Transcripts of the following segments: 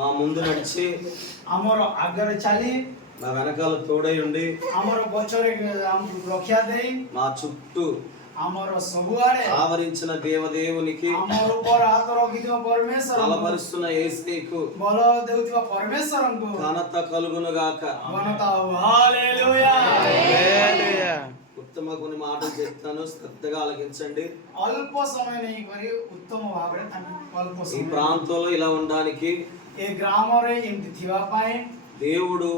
మా ముందు నడిచి ଆମର ଆଗରେ ଚାଲି మా వెనకాల తోడై ఉండి ଆମର ପଛରେ ଆମକୁ ରକ୍ଷା ଦେଇ మా చుట్టూ ଆମର ସବୁଆଡେ ఆవరించిన దేవదేవునికి ଆମର ଉପରେ ହାତ ରଖିଥିବା ପରମେଶ୍ୱର బలపరుస్తున్న యేసుకు ବଳ ଦେଉଥିବା ପରମେଶ୍ୱରଙ୍କୁ ఘనత కలుగును గాక. ଘନତା ହଉ। ହାଲେଲୁୟା। ఉత్తమ కొన్ని మాటలు చెప్తాను, శ్రద్ధగా ఆలకించండి. ଅଳ୍ପ ସମୟ ନେଇକରି ଉତ୍ତମ ଭାବରେ ତାଙ୍କୁ ଅଳ୍ପ ఈ ସମୟ ప్రాంతంలో ఇలా ఉండడానికి ଏ ଗ୍ରାମରେ ଏମିତି ଥିବା ପାଇଁ దేవుడు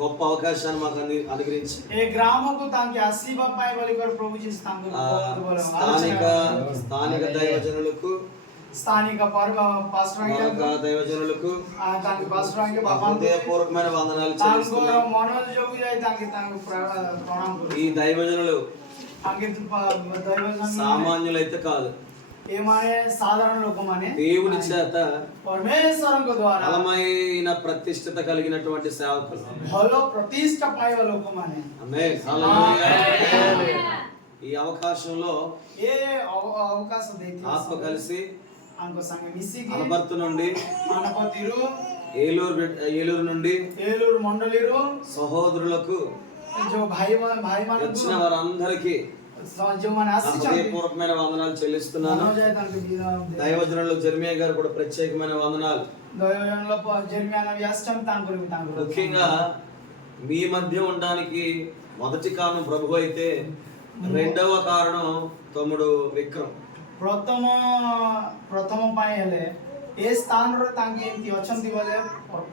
గొప్ప అవకాశాన్ని మాకు అనుగ్రహించి ଏ గ్రామକୁ ତାଙ୍କେ ଆସିବା ପାଇଁ ବୋଲିକରି ପ୍ରଭୁ ଯୀଶୁ ତାଙ୍କୁ స్థానిక దైవజనులకు స్థానిక దైవజనులకు ତାଙ୍କ ପାଷ୍ଟରଙ୍କୁ హృదయపూర్వకమైన వందనాలు చెల్లిస్తున్నాను. ମନୋଯୋଗ ଯାଇ ତାଙ୍କେ ତାଙ୍କୁ ପ୍ରଣାମ କରୁ। ఈ దైవజనులు ତାଙ୍କେ ଦୈବଜନ సామాన్యులైతే కాదు, ଏମାନେ ସାଧାରଣ ଲୋକମାନେ దేవుని చేత ପରମେଶ୍ୱରଙ୍କ ଦ୍ୱାରା బలమైన ప్రతిష్ఠిత కలిగినటువంటి సేవకులు, ଭଲ ପ୍ରତିଷ୍ଠା ପାଇବା ଲୋକମାନେ। ఆమేన్, హల్లెలూయా। ఈ అవకాశంలో ఏ అవకాశం ଦେଇଥିବ ఆత్మ కలిసి ఆంగ సంగ మిసికి అనపర్తి నుండి అనపతిరు ఏలూరు నుండి ఏలూరు మండలిరు సహోదరులకు जो भाई मान వచ్చిన వారందరికీ హృదయపూర్వకమైన వందనాలు చెల్లిస్తున్నాను. దైవజనులు జెర్మియా గారు కూడా ప్రత్యేకమైన వందనాలు. ముఖ్యంగా మీ మధ్య ఉండడానికి మొదటి కారణం ప్రభు అయితే, రెండవ కారణం తమ్ముడు విక్రమ్. प्रथम पाए हेले ए स्थान रो तांगे एंती अछंती बोले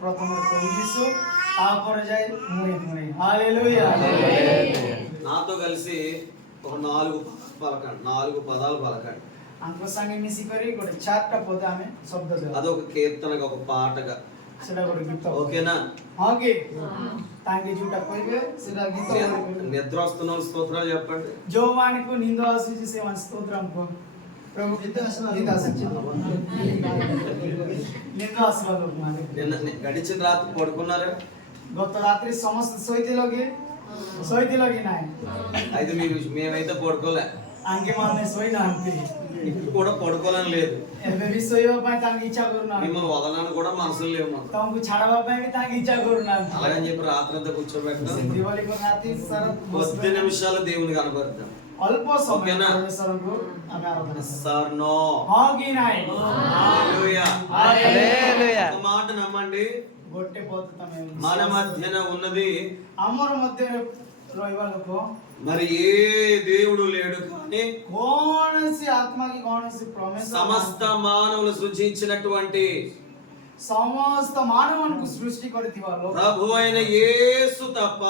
प्रथम प्रभु यीशु तापर जाय मुई हालेलुया। నాతో కలిసి ఒక నాలుగు పదాలు పలకండి. అంకో సంగే మిసి కరి ଗୋଟେ చార్ట పద ఆమె శబ్ద ద అదొక కీర్తనగా ఒక పాటగా సెడా ଗୋଟେ గీత ఓకేనా? ఓకే तांगे जुटा कहिबे सेदा गीत నిద్ర వస్తున్న స్తోత్రాలు చెప్పండి. जो मानको निंद आसी से मान स्तोत्रम को प्रभु నిన్న గడిచిన రాత్రి పడుకున్నారా? గత రాత్రి సమస్త సోయితి లగి నాయ్ అయితే మేమైతే పడుకోలే, అంకే మానే సోయినా అంతే ఇప్పుడు కూడా పడుకోవాలని లేదు. ଏବେ ବି ଶୋଇବା ପାଇଁ ତାଙ୍କୁ ଇଚ୍ଛା କରୁନାହାନ୍ତି, మిమ్మల్ని వదలని కూడా మనసులో లేవు మాకు. ତମକୁ ଛାଡବା ପାଇଁ ବି ତାଙ୍କୁ ଇଚ୍ଛା କରୁନାହାନ୍ତି। అలాగని చెప్పి రాత్రి అంతా కూర్చోబెట్టడం, ଦିବାଲି को ରାତି ସାରା 10 నిమిషాలు దేవుని కనబడతాం. ଅଳ୍ପ ସମୟ ପରମେଶ୍ୱରଙ୍କୁ ଆମେ ଆରାଧନା సార్ నో ହଁ କି ନାହିଁ? హల్లెలూయా హల్లెలూయా। ఒక మాట నమ్మండి, ଗୋଟେ ପଦ ତମେ మన మధ్యన ఉన్నది ଆମର ମଧ୍ୟରେ ରହିବା ଲୋକ మరి ఏ దేవుడు లేడు, కానీ କୌଣସି ଆତ୍ମା କି କୌଣସି ପରମେଶ୍ୱର సమస్త మానవులు సృజించినటువంటి ସମସ୍ତ ମାନବଙ୍କୁ ସୃଷ୍ଟି କରିଥିବା ଲୋକ ప్రభు అయిన యేసు తప్ప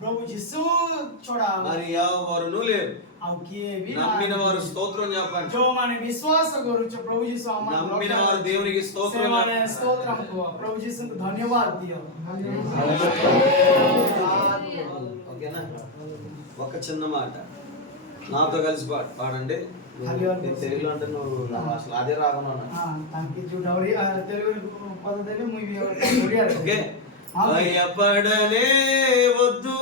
ପ୍ରଭୁ ଯୀଶୁ ଛଡା మరి ఎవరునూ లేరు. ଆଉ କିଏ ବି నమ్మిన వారు స్తోత్రం చెప్పండి. ଯୋଉମାନେ ବିଶ୍ୱାସ କରୁଛ ପ୍ରଭୁ ଯୀଶୁ ଆମ నమ్మిన వారు దేవునికి స్తోత్రం ସେମାନେ చెప్పండి. స్తోత్రం କୁହ, ପ୍ରଭୁ ଯୀଶୁଙ୍କୁ ଧନ୍ୟବାଦ ଦିଅ। ఓకేనా? ఒక చిన్న మాట నాతో కలిసి పాడండి. తెలుగులో అంటే నువ్వు అసలు అదే రాగను ତାଙ୍କେ ଯୋଉଟା ଓଡ଼ିଆ ତେଲୁଗୁ ପଦ ଦେଲେ ମୁଇଁ ବି ଓଡ଼ିଆରେ ఓకే. భయపడలే వద్దు,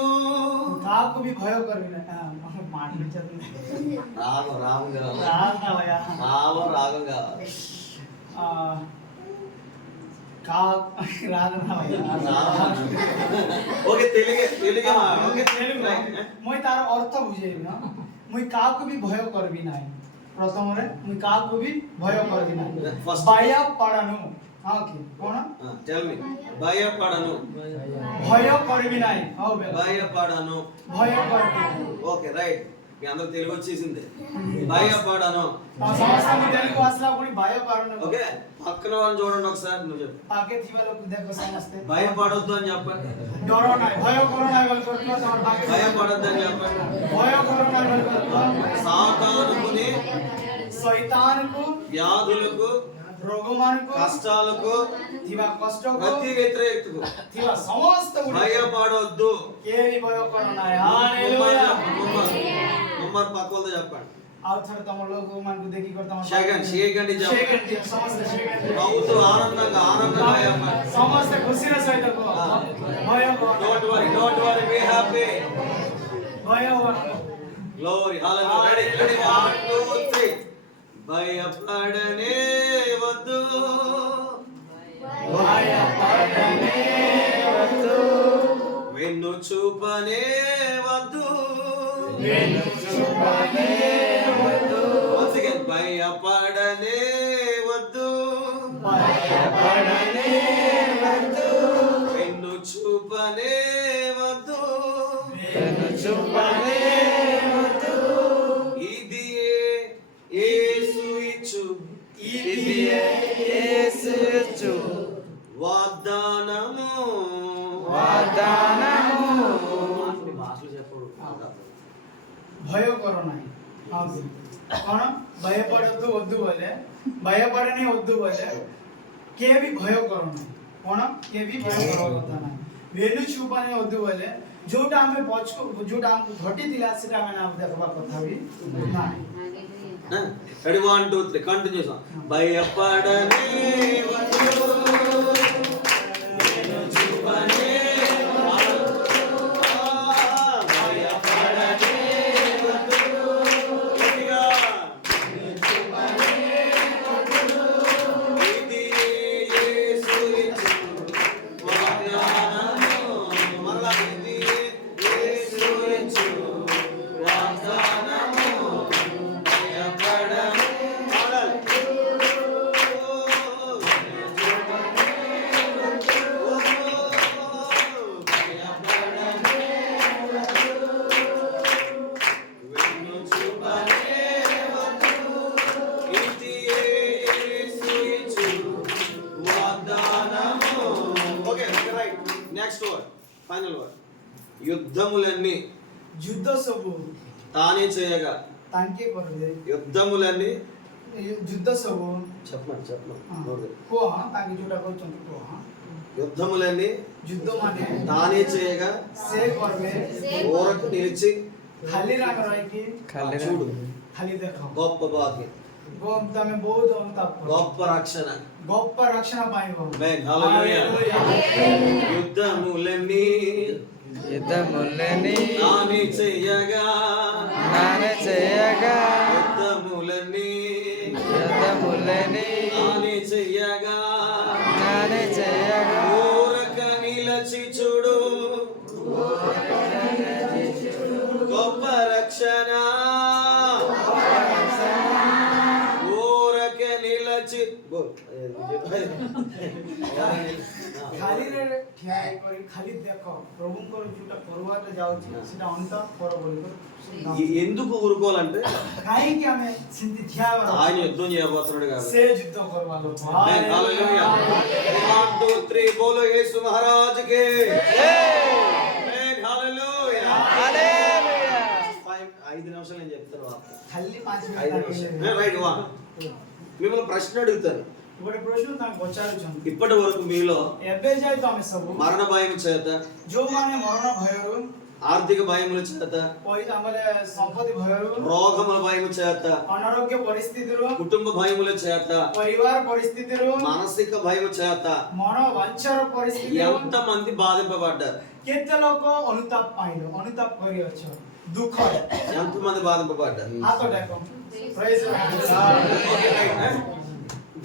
କାହାକୁ ବି ଭୟ କରିବି ନା ମାଟି రాగం కావాలి, రాగం కావాలి. ఓకే తెలుగు ମୁଇଁ ତାର ଅର୍ଥ ବୁଝେଇବି ନା। ମୁଇଁ କାହାକୁ ବି ଭୟ କରିବି ନାହିଁ। ପ୍ରଥମରେ ମୁଇଁ କାହାକୁ ବି ଭୟ କରିବି ନାହିଁ। ଭୟ ପଡ଼ନୁ କଣ? Tell me. భయపడను, ଭୟ କରିବି ନାହିଁ। భయపడను, ଭୟ କରିବି। Okay right. మీ అందరూ తెలుగు వచ్చేసింది. భయపడను, ସମସ୍ତଙ୍କୁ తెలుగు ଆସିଲା ପୁଣି ଭୟ କରୁను। ఓకే. పక్కన వాళ్ళని చూడండి ఒకసారి, నువ్వు చెప్పు. ପାକେ ଥିବା ଲୋକ ଦେଖ ସମସ୍ତେ భయపడొద్దు అని చెప్పండి. ଡର ନାହିଁ, ଭୟ କରୁ ନାହିଁ ବୋଲି କରୁଥିବ। ତମର ପାକେ భయపడొద్దు అని చెప్పండి. ଭୟ କରୁ ନାହିଁ ବୋଲି କରୁଥିବ। సాతానుకుని ଶୈତାନକୁ వ్యాధులకు ରୋଗମାନଙ୍କୁ కష్టాలకు ଥିବା କଷ୍ଟକୁ ప్రతి వ్యతిరేకతకు ଥିବା ସମସ୍ତ భయపడొద్దు. କିଏ ବି ଭୟ କରୁ ନାହିଁ। ହାଲେଲୁୟା। ముమ్మర్ పక్కలతో చెప్పండి. ଆଉ ଥରେ ତମ ଲୋକମାନଙ୍କୁ ଦେଖି କରି ତମ షేకండి ସମସ୍ତେ shake నవ్వుతూ ఆనందంగా చెప్పండి. ସମସ୍ତେ ଖୁସିର ସହିତ କୁହ ଭୟ డోంట్ వరీ బి హ్యాపీ. ଭୟ గ్లోరీ హల్లెలూయా. రెడీ 1 2 3. భయపడనే వద్దు, భయ చూపనే వద్దు, once again, భయపడనే వద్దు, వెన్ను చూపనే వద్దు, ఇది యేసు ఇచ్చు వాగ్దానము. భాషలు చెప్పడు. ଭୟ କର ନାହିଁ। କଣ ଭୟପଡ଼ନ୍ତୁ వద్దు ବୋଲେ ଭୟପଡ଼ନି వద్దు ବୋଲେ କିଏ ବି ଭୟ କର ନାହିଁ। କଣ କିଏ ବି ଭୟ କରିବା କଥା ନାହିଁ। ଭେଲୁ ଚୁପାନି వద్దు ବୋଲେ ଯୋଉଟା ଆମେ ଯୋଉଟା ଆମକୁ ଘଟିଥିଲା ସେଟା ଆମେ ଆମେ ଦେଖବା କଥା ବି ନାହିଁ। రెడీ 1 2 3 కంటిన్యూ చేద్దాం. భయపడనే వద్దు, వెన్ను చూపనే ఫైనల్ వర్డ్. యుద్ధములన్నీ ଯୁଦ୍ଧ ସବୁ తానే చేయగా, ତାଙ୍କେ କରିବେ। యుద్ధములన్నీ ଯୁଦ୍ଧ ସବୁ చెప్పండి କୁହ ତାଙ୍କେ ଯୋଉଟା କହୁଛନ୍ତି କୁହ। యుద్ధములన్నీ ଯୁଦ୍ଧ ମାନେ తానే చేయగా, ସେ କରିବେ। ఊరకు నిలిచి ଖାଲି ରାଗ ରହିକି చూడు ଖାଲି ଦେଖ। గొప్ప భాగ్యం, ତମେ ବହୁତ ଅନୁତାପ କର। గొప్ప రక్షణ. గొప్ప రక్షణ పాଇବ। ఆమేన్, హల్లెలూయా. యుద్ధములన్నీ తానే చేయగా, యుద్ధములన్నీ తానే చేయగా, ఊరక నిలచి చూడు గొప్ప రక్షణ. ఊరక నిలచి ଖାଲି ରେ ଠିଆ ହେଇ କରି ଖାଲି ଦେଖ ପ୍ରଭୁଙ୍କର ଯୋଉଟା କରିବାରେ ଯାଉଛି ସେଟା ଅନୁତାପ କର ବୋଲି। ఎందుకు ఊరుకోవాలంటే କାହିଁକି ଆମେ ସେମିତି ଠିଆ ହେବା? ఆయన యుద్ధం చేయబోతున్నాడు కాబట్టి. ସେ ଯୁଦ୍ଧ କରିବା ଲୋକ। ఆమేన్, హల్లెలూయా. 1 2 3 బోలో యేసు మహారాజ్ కే జై. ఆమేన్, హల్లెలూయా. 5 నిమిషాలు నేను చెప్తాను. ଖାଲି 5 5 నిమిషాలు రైట్. మిమ్మల్ని ప్రశ్న అడుగుతాను. ଗୋଟେ ପ୍ରଶ୍ନ ତାଙ୍କୁ ପଚାରୁଛନ୍ତି। ఇప్పటి వరకు మీలో ଏବେ ଯାଇ ତମେ ସବୁ మరణ భయం చేత, ଯୋଉମାନେ ମରଣ ଭୟରୁ, ఆర్థిక భయముల చేత, ଆମର ସମ୍ପତ୍ତି ଭୟରୁ, రోగముల భయము చేత, ଅନାରୋଗ୍ୟ ପରିସ୍ଥିତିରୁ, కుటుంబ భయముల చేత, ପରିବାର ପରିସ୍ଥିତିରୁ, మానసిక భయము చేత ମନ ବାଞ୍ଛାର ପରିସ୍ଥିତିରୁ ఎంత మంది బాధింపబడ్డారు? କେତେ ଲୋକ ଅନୁତାପ ପାଇଲ, ଅନୁତାପ କରିଅଛ ଦୁଃଖ। ఎంత మంది బాధింపబడ్డారు? ହାତ ଡାକ। ପ୍ରେଜ୍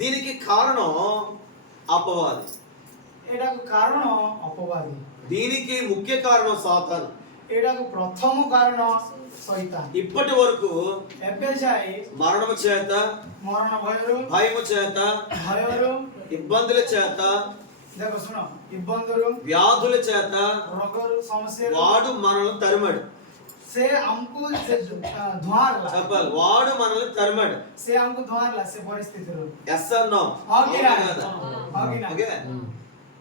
దీనికి కారణం అపవాది. ଏଟାକୁ କାରଣ ଅପବାଦୀ। దీనికి ముఖ్య కారణం సాతాను. ଏଟାକୁ ପ୍ରଥମ କାରଣ ଶୈତାନ। ఇప్పటి వరకు ଏବେ ଯାଇ మరణము చేత, ମରଣ ଭୟରୁ, భయము చేత, ଭୟରୁ, ఇబ్బందుల చేత, ଦେଖ ଶୁଣ, ନିର୍ବନ୍ଧରୁ, వ్యాధుల చేత ରୋଗରୁ, ସମସ୍ୟାରୁ వాడు మనల్ని తరిమాడు. ସେ ଆମକୁ ଧୂଆଁଲା। చెప్పాలి, వాడు మనల్ని తరిమాడు. ସେ ଆମକୁ ଧୂଆଁଲା ସେ ପରିସ୍ଥିତିରୁ। Yes or no?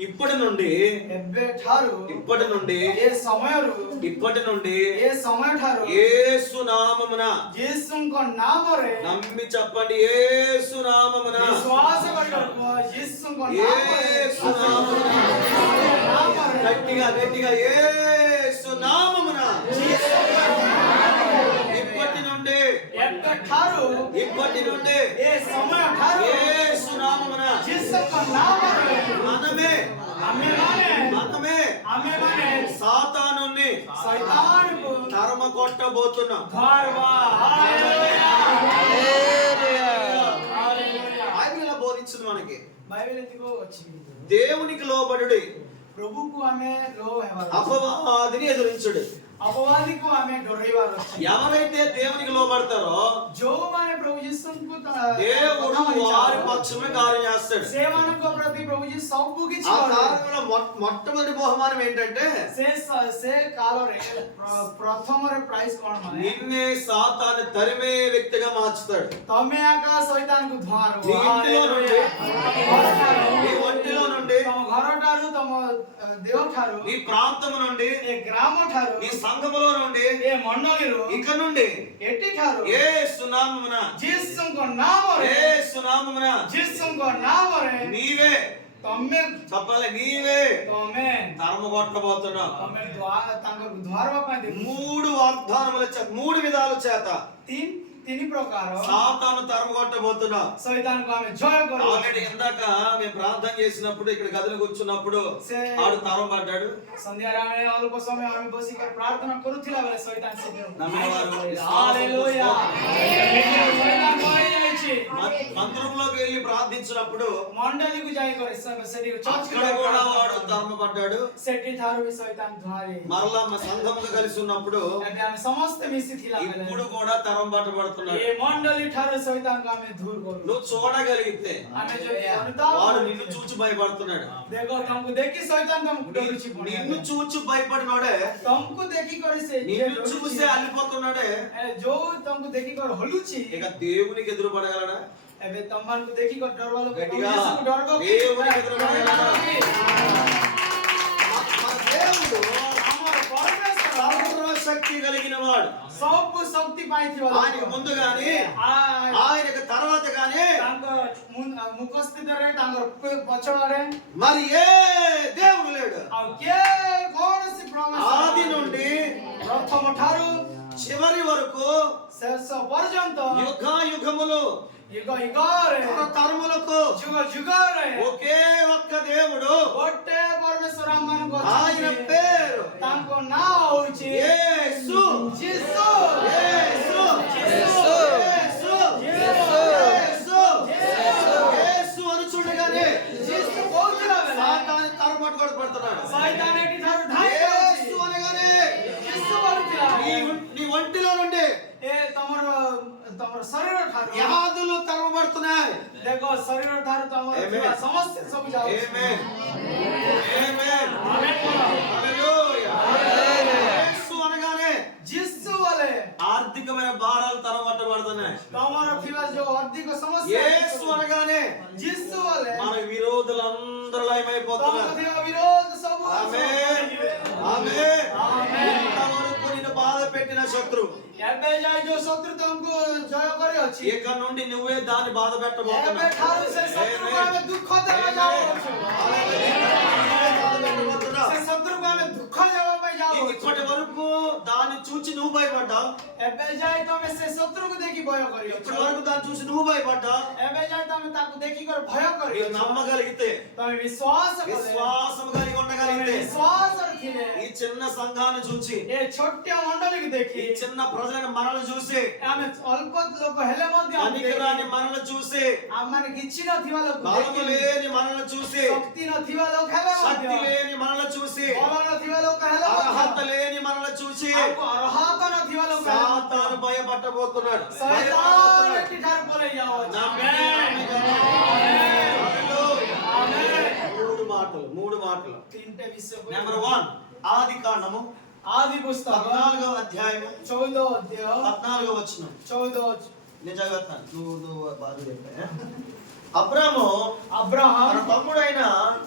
ఇప్పటి నుండి ଏବେ ଠାରୁ, ఇప్పటి నుండి ఏ సమయରୁ, ఇప్పటి నుండి ఏ సమୟ ଠାରୁ యేసు నామమున, ଯୀଶୁଙ୍କ ନାମରେ నమ్మి చెప్పండి, యేసు నామమున, విశ్వాస କରିବ। ଯୀଶୁଙ୍କ యేసు నామమున, ନାମରେ గట్టిగా గట్టిగా యేసు నామమున, ఇప్పటి నుండి, ଏବେ ଠାରୁ, ఇప్పటి నుండి ఏ సమୟ ଠାରୁ యేసు నామమున ଯୀଶୁଙ୍କ ନାମରେ మనమే సాతానుని ଶୈତାନକୁ తరమ కొట్టబోతున్నాం. ଧରବା। బైబిల్ బోధించింది మనకి, బైబిల్ ఎందుకు వచ్చింది? దేవునికి లోబడుడి, ప్రభుకు ఆమె లో హెవర్ అపవాదిని ఎదురించుడు. अपवादी को हमें डोरेवा रखी ఎవరైతే దేవునికి లోబడతారో जो माने प्रभु यीशु को దేవుడు వారి పక్షమే కార్యం చేస్తాడు. సేవను को प्रति प्रभु यीशु सब की ఆ కార్యంలో మొట్టమొదటి బహుమానం ఏంటంటే से కాలో ప్రథమర ప్రైజ్ కోణ మానే నిన్నే సాతాను తరిమే వ్యక్తిగా మార్చుతాడు. తమే ఆకా సైతాన్ కు ధారు నీ ఇంటిలో నుండి నీ ఒంటిలో నుండి తమ ఘరటారు తమ దేవఠారు నీ ప్రాంతము నుండి ఏ గ్రామఠారు నీ సంఘములో నుండి ఏ మండలిరు ఇక నుండి ఎట్టిఠారు యేసు నామమున జీసస్కు నామరే యేసు నామమున జీసస్కు నామరే నీవే తమ్మే చెప్పాలి నీవే తమ్మే తరము కొట్టబోతున్నావు. తమ్మే తాంగకు ద్వారవ పై 3 వాగ్దానముల చేత 3 విధాల చేత తిని ప్రకారం సాతాను తరము కొట్టబోతున్నావు. సైతాన్ కు ఆమె జయ కొరు ఆల్రెడీ ఇందాక మేము ప్రార్థన చేసినప్పుడు ఇక్కడ గదిలో కూర్చున్నప్పుడు ఆడు తరం పడ్డాడు. సంధ్యారామే అల్ప సమయం ఆమె బసి కర్ ప్రార్థన కరుథిలా బలే సైతాన్ से నమ్మేవారు హల్లెలూయా సైతాన్ పోయిచి మందిరంలోకి వెళ్ళి ప్రార్థించినప్పుడు మండలికు జయ కొరు సెటి చర్చ్ అక్కడ కూడా వాడు తరం పడ్డాడు. సెటి ధారు వి సైతాన్ ధారి మరలా సంఘముగా కలిసి ఉన్నప్పుడు అంటే ఆమె సమస్త మిసి థిలా బలే ఇప్పుడు కూడా తరం పట్టబడుతున్నాడు. ఏ మండలి ధారు సైతాన్ కా ఆమె దూర్ కొరు నువ్వు చూడగలిగితే ఆమె జో అనుతావ్ వాడు నిన్ను చూచి భయపడుతున్నాడు. देखो तुमको देखी शैतान तुमको डरुची నిన్ను చూచి భయపడినోడే तुमको देखी करे से నిన్ను చూసి అల్లిపోతున్నాడే जो तुमको देखी कर हलुची ఇక దేవునికి ఎదురు పడగలడా? एबे तमन को देखी कर डरवालो को గట్టిగా डरगो దేవునికి ఎదురు పడగలడా? మన దేవుడు हमार परमेश्वर సర్వశక్తి కలిగిన వాడు. सब शक्ति पाइथि वाला ఆయనకు ముందు గాని ఆయనకు తర్వాత గాని तांको मुखस्थित रे तांको पछवारे మరి ఏ దేవుడు లేడు. अब के कौन सी प्रॉमिस ఆది నుండి प्रथम ठारू చివరి వరకు शेष पर्यंत యుగ యుగములు युग युगरे తరములకు जुग जुगरे ఒకే ఒక్క దేవుడు गोटे परमेश्वर मन को ఆయన పేరు तांको नाम होची యేసు. यीशु యేసు యేసు. యేసు యేసు యేసు అని చూడగానే यीशु बोलला बेला సాతాను తరమట కొడబడుతున్నాడు. शैतान एटी थारु ढाई యేసు అనగానే यीशु बोलला నీ ఒంటిలో నుండి ए तमर शरीर थारु వ్యాధులు తరమబడుతున్నాయి. देखो शरीर थारु तमर Amen. समस्या सब जाओ ఆమేన్ ఆమేన్ आमेन హల్లెలూయా. యేసు అనగానే यीशु वाले ఆర్థికమైన భారాలు తరమబడుతున్నాయి. तमर फिवा जो अधिक समस्या యేసు అనగానే यीशु वाले మన విరోధులందరూ లయమైపోతున్నారు. तमर देव विरोध सब ఆమేన్ ఆమేన్. ఇంతవరకు నిన్ను బాధ పెట్టిన శత్రు एबे जाय जो शत्रु तुमको जय करे अछि ఇక నుండి నువ్వే దాన్ని బాధ एबे పెట్టబోతున్నావు. ठारू से शत्रु को हमें दुख देवा जाओ से शत्रु को हमें दुख देवा में जाओ ఇప్పటి వరకు దాన్ని చూచి నువ్వు భయపడ్డావు. एबे जाय तो हमें से शत्रु को देखी भय करियो ఇప్పటి వరకు దాన్ని చూసి నువ్వు భయపడ్డావు. एबे जाय तो हमें ताको देखी कर भय करियो నీవు నమ్మగలిగితే तो हमें विश्वास करे విశ్వాసం కలిగి ఉండగలిగితే विश्वास रखिले ఈ చిన్న సంఘాన్ని చూసి ये छोटे मंडली को ఈ देखी చిన్న ప్రజలను మనల్ని చూసి हमें अल्प लोग हेले मध्य పనికిరాని మనల్ని చూసి आमने गिच्ची न थिवा लोग బలము లేని మనల్ని చూసి शक्ति न थिवा लोग हेले శక్తి मध्य లేని మనల్ని చూసి बल न थिवा लोग हेले అర్హత मध्य లేని మనల్ని చూసి आपको अर्हता न थिवा लोग हेले సాతాను భయపడబోతున్నాడు. शैतान एटी ठार पले जाओ మూడు మాటలు. तीनटे विषय నెంబర్ 1 ఆది కాండము आदि पुस्तक 14వ అధ్యాయము 14 अध्याय 14వ వచనం. 14 నేను చదువుతాను. నువ్వు బాధ చెప్పా. అబ్రాము తన अब्राहम తమ్ముడైన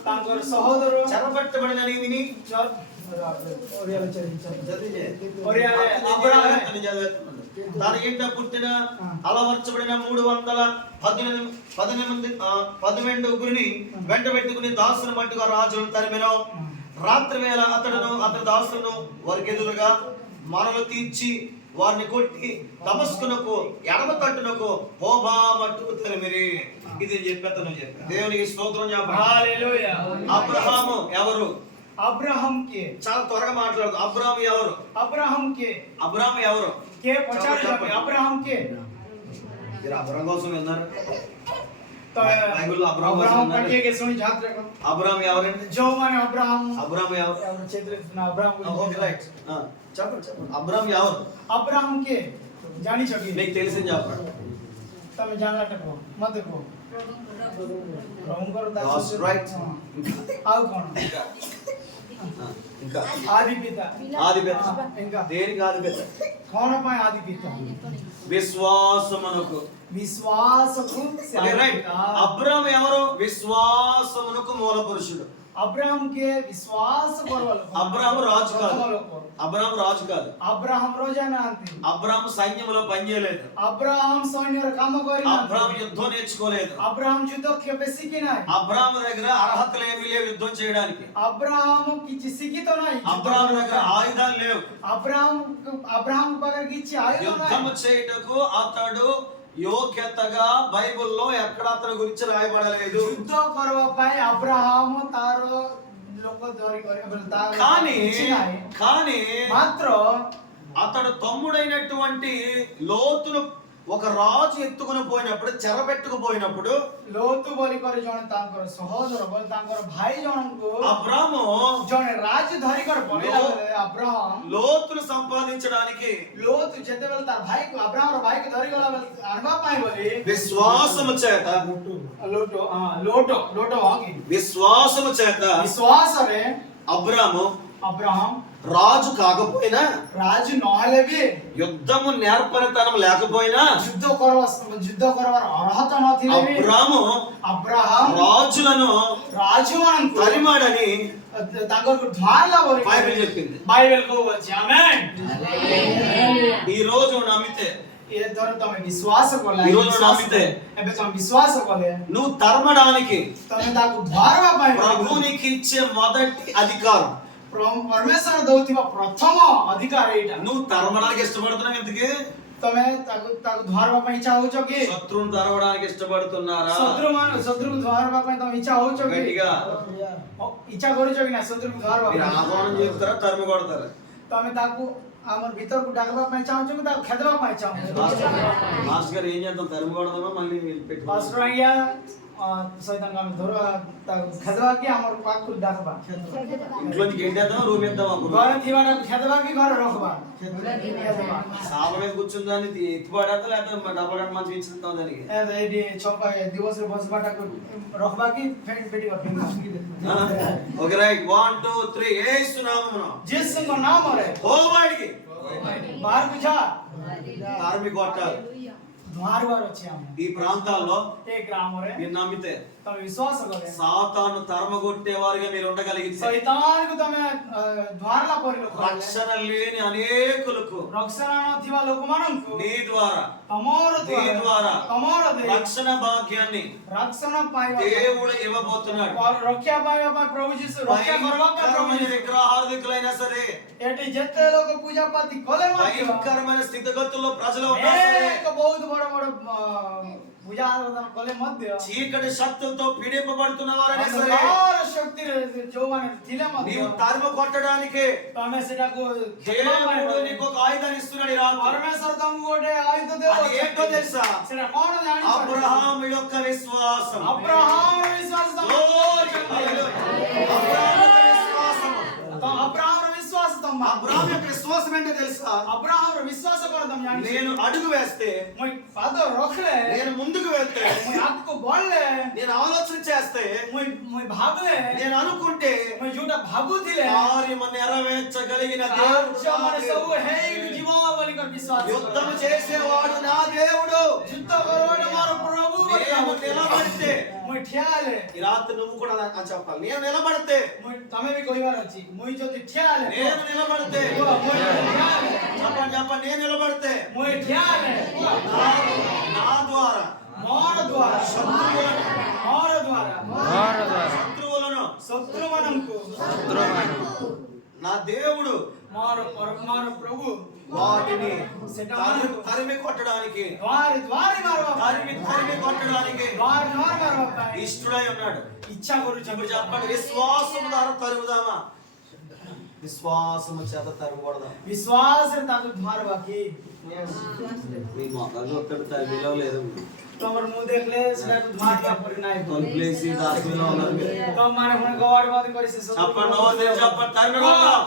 तांकर सहोदर చెరపట్టబడిన విని తన ఇంట పుట్టిన అలవర్చబడిన 318 గురిని వెంట పెట్టుకుని దాసుని మట్టుగా రాజులను తరిమెను. రాత్రి వేళ అతడును అతని దాసులను వారికి ఎదురుగా మనలు తీర్చి వారిని కొట్టి దమస్కునకు ఎడమ తట్టునకు హోబా మట్టుకు తరిమిరి. ఇది చెప్పేతను చెప్పా. దేవునికి స్తోత్రం చెప్పండి. हालेलुया అబ్రహాము ఎవరు? अब्राहम के చాలా త్వరగా మాట్లాడదు. అబ్రాము ఎవరు? अब्राहम के అబ్రాము ఎవరు? के पचार अब्राहम के మీరు అబ్రాం కోసం విన్నారు. तो బైబిల్లో అబ్రాహాం अब्राहम ఉన్నాడు. पढ़िए के सुनी जात रखो అబ్రాహాం ఎవరండి? जो माने अब्राहम అబ్రాహాం ఎవరు? ఎవరు చేతులు ఎత్తుతున్న అబ్రాహం ఓకే రైట్. చెప్పండి. అబ్రాహాం ఎవరు? अब्राहम के जानी छकी మీకు తెలిసింది చెప్పండి. તમે જાણલા ટકો મત કો પ્રભુଙ୍କର દાસ That's right. આવ કોણ ఇంకా ఆది పిత ఆది పిత. ఇంకా దేనికి ఆది పిత? કોણ ପାଇଁ ఆది పిత విశ్వాసమునకు. విశ్వాసకు ఓకే రైట్. అబ్రాహాం ఎవరు? విశ్వాసమునకు మూల పురుషుడు. అబ్రాహం के विश्वास करवल అబ్రాహాం రాజు కాదు. అబ్రాహాం రాజు కాదు. అబ్రాహం రోజానా అంతి అబ్రాహాం సైన్యంలో పనిచేయలేదు. అబ్రాహం సైన్యర కామ కరిన అబ్రాహాం యుద్ధం నేర్చుకోలేదు. అబ్రాహం యుద్ధ కేబే సికినా అబ్రాహాం దగ్గర అర్హతలు ఏమీ లేవు యుద్ధం చేయడానికి. అబ్రాహం కిచి సికితో నాయి అబ్రాహాం దగ్గర ఆయుధాలు లేవు. అబ్రాహం పగర్ కిచి ఆయుధం యుద్ధం చేయుటకు అతడు యోగ్యతగా బైబిల్లో ఎక్కడ అతని గురించి రాయబడలేదు. ଯୁଦ୍ଧ କରିବା ପାଇଁ అబ్రహాం ତାର ଲୋକ ଧରି కానీ మాత్ర అతడు తమ్ముడైనటువంటి లోతును ఒక రాజు ఎత్తుకుని పోయినప్పుడు చెరబెట్టుకుపోయినప్పుడు లోతు బలి କରି ଜଣେ ତାଙ୍କର ସହୋଦର ବଲି ତାଙ୍କର ଭାଇ ଜଣଙ୍କୁ అబ్రాహాము ଜଣେ ରାଜ ଧରି କରି ପଳେଇଲା ବେଳେ అబ్రహాం లోతును సంపాదించడానికి లోతు ଯେତେବେଳେ ତାର ଭାଇକୁ అబ్రహాంର ଭାଇକୁ ଧରି ଗଲା ବେଳେ ଆଣିବା ପାଇଁ ବୋଲି విశ్వాసము చేత విశ్వాసము చేత విశ్వాసରେ అబ్రాహాము అబ్రహాం రాజు కాకపోయినా రాజు ନହେଲେ ବି యుద్ధము నేర్పరితనం లేకపోయినా ଯୁଦ୍ଧ କରିବାର ଅର୍ହత ନଥିଲେ ବି అబ్రహాం రాజులను రాజుମାନଙ୍କୁ తరిమాడని ତାଙ୍କର ଢାଲା ବୋଲି బైబిల్ చెప్పింది. బైబిల్ କହୁଛି ଆମେନ୍। ఈ రోజు నమ్మితే ଏ ଧର ତମେ ବିଶ୍ୱାସ କଲେ ఈ రోజు నమ్మితే ଏବେ ତମେ ବିଶ୍ୱାସ କଲେ నువ్వు తరమడానికి ତମେ ତାକୁ ଧରିବା ପାଇଁ ప్రభు నీకు ఇచ్చే మొదటి అధికారం. ପରମେଶ୍ୱର ଦଉଥିବା ପ୍ରଥମ ଅଧିକାର ଏଇଟା। నువ్వు తరమడానికి ఇష్టపడుతున్నావు. ఎందుకు? ତମେ ତାକୁ ଧରିବା ପାଇଁ ଇଚ୍ଛା ହଉଛ କି? శత్రువును తరమడానికి ఇష్టపడుతున్నారా? ଶତ୍ରୁକୁ ଧରିବା ପାଇଁ ତମେ ଇଚ୍ଛା ହଉଛ କି? గట్టిగా ଇଚ୍ଛା କରୁଛ କି ନା ଶତ୍ରୁକୁ ଧରିବା మీరు ପାଇଁ? ఆహ్వానం చేస్తారా తరిమి కొడతారా? ତମେ ତାକୁ ଆମର ଭିତରକୁ ଡାକିବା ପାଇଁ ଚାହୁଁଛ କି ତାକୁ ଖେଦବା ପାଇଁ ଚାହୁଁଛ? మాస్టర్ గారు ఏం చేద్దాం? తరిమి కొడదామా మళ్ళీ పెట్టుకుందాం? ପାଷ୍ଟର ଆଜ୍ଞା ସୈତାନକୁ ଆମେ ଧରିବା ତାକୁ ଖେଦବା କି ଆମର ପାଖକୁ ଡାକବା? ఇంట్లో నుంచి గెంటేద్దాం, రూమ్ ఇద్దాం. ଘରେ ଥିବାଟାକୁ ଖେଦବା କି ଘରେ ରଖବା? సాప మీద కూర్చుని దాన్ని ఎత్తిపడేద్దాం, లేకపోతే డబ్బా కట్ట మంచి ఇచ్చిద్దాం దానికి. ଏଇଠି ଛପା ଦିବସରେ ବସିବାଟାକୁ ରଖବା କି ପେଟି ఓకే రైట్. 1 2 3 యేసు నామమున ଯୀଶୁଙ୍କ ନାମରେ హోవాడికి ବାହାରକୁ ଯା। తరిమి కొట్టాలి. ଧରିବାର ଅଛି ଆମେ ఈ ప్రాంతాల్లో ଏ ଗ୍ରାମରେ మీరు నమ్మితే ତମେ ବିଶ୍ୱାସ କଲେ సాతాను తరమగొట్టే వారిగా మీరు ఉండగలిగితే ଶୈତାନକୁ ତମେ ଧରିଲା ପରି ଲୋକ రక్షణ లేని అనేకులకు ରକ୍ଷଣ ନଥିବା ଲୋକମାନଙ୍କୁ నీ ద్వారా ତମର రక్షణ భాగ్యాన్ని ରକ୍ଷଣ ପାଇବା దేవుడు ఇవ్వబోతున్నాడు. ରକ୍ଷା ପାଇବା ପାଇଁ ପ୍ରଭୁ ଯୀଶୁ ରକ୍ଷା କରିବା ପାଇଁ ପ୍ରଭୁ భయంకరమైన విగ్రహార్థికులైనా సరే, ଏଠି ଯେତେ ଲୋକ ପୂଜା ପାତି କଲେ ମଧ୍ୟ భయంకరమైన స్థితిగతుల్లో ప్రజలు ఉన్నా సరే, ବହୁତ ବଡ ବଡ ପୂଜା ଆରାଧନା କଲେ ମଧ୍ୟ చీకటి శక్తులతో పీడింపబడుతున్న వారైనా సరే, ଅନ୍ଧକାର శక్తిରେ ଯୋଉମାନେ ଥିଲେ ମଧ୍ୟ నీవు తరిమి కొట్టడానికి ତମେ ସେଟାକୁ దేవుడు నీకు ఒక ఆయుధాన్ని ఇస్తున్నాడు ఈ రాత్రి. ପରମେଶ୍ୱର ତମକୁ ଗୋଟେ ଆୟୁଧ అది ଦେବ। ఏంటో తెలుసా? ସେଟା କଣ ଜାଣିଛ? అబ్రహాము యొక్క విశ్వాసం. అబ్రహాముର విశ్వాସ అబ్రహాముର విశ్వాସ తమ అబ్రహాము యొక్క విశ్వాసం ఏంటో తెలుసా? అబ్రహాముର విశ్వాସ କଣ ତମ ଜାଣିଛ? నేను అడుగు వేస్తే, মই ପାଦ ରଖିଲେ, నేను ముందుకు వెళ్తే, মই ଆଗକୁ ବଢିଲେ, నేను ఆలోచన చేస్తే, মই ଭାବିଲେ, నేను అనుకుంటే মই ଯୋଉଟା ଭାବୁଥିଲେ కార్యము నెరవేర్చగలిగిన దేవుడు నా ମାନେ ସବୁ దేవుడు. ହେଇକି ଯିବ ବୋଲି విశ్వాସ యుద్ధం చేసేవాడు నా దేవుడు. ଯୁଦ୍ଧ କରବାଟା ମୋର ପ୍ରଭୁ ବୋଲି నేను నిలబడితే, মই ଠିଆ ହେଲେ, ఈ రాత్రి నువ్వు కూడా అని చెప్పాలి, నేను నిలబడితే, ତମେ ବି କହିବାର ଅଛି মই ଯଦି ଠିଆ ହେଲେ, నేను నిలబడితే, చెప్పండి, నేను నిలబడితే মই ଠିଆ ହେଲେ నా ద్వారా ମୋର ଦ୍ୱାରା శత్రువులను నా దేవుడు ମୋର ప్రభు వాటిని తరిమి కొట్టడానికి, తరిమి కొట్టడానికి ఇష్టడై ఉన్నాడు. ఇచ్చా గురించి చెప్పండి, విశ్వాసం ద్వారా తరుముదామా? విశ్వాసము చేత తరగకూడదాం. विश्वास रे ताको द्वार बाकी మీ మొక్కలు చూస్తాడు తల్లిలో లేదు. तमर मुंह देख ले सेटा द्वार का परिणाम తలుపులేసి దాసులో ఉన్నారు మీరు. तो माने हुन गवाड बात करी से చెప్పండి ఓ దేవుడు చెప్పండి తరగకూడదాం.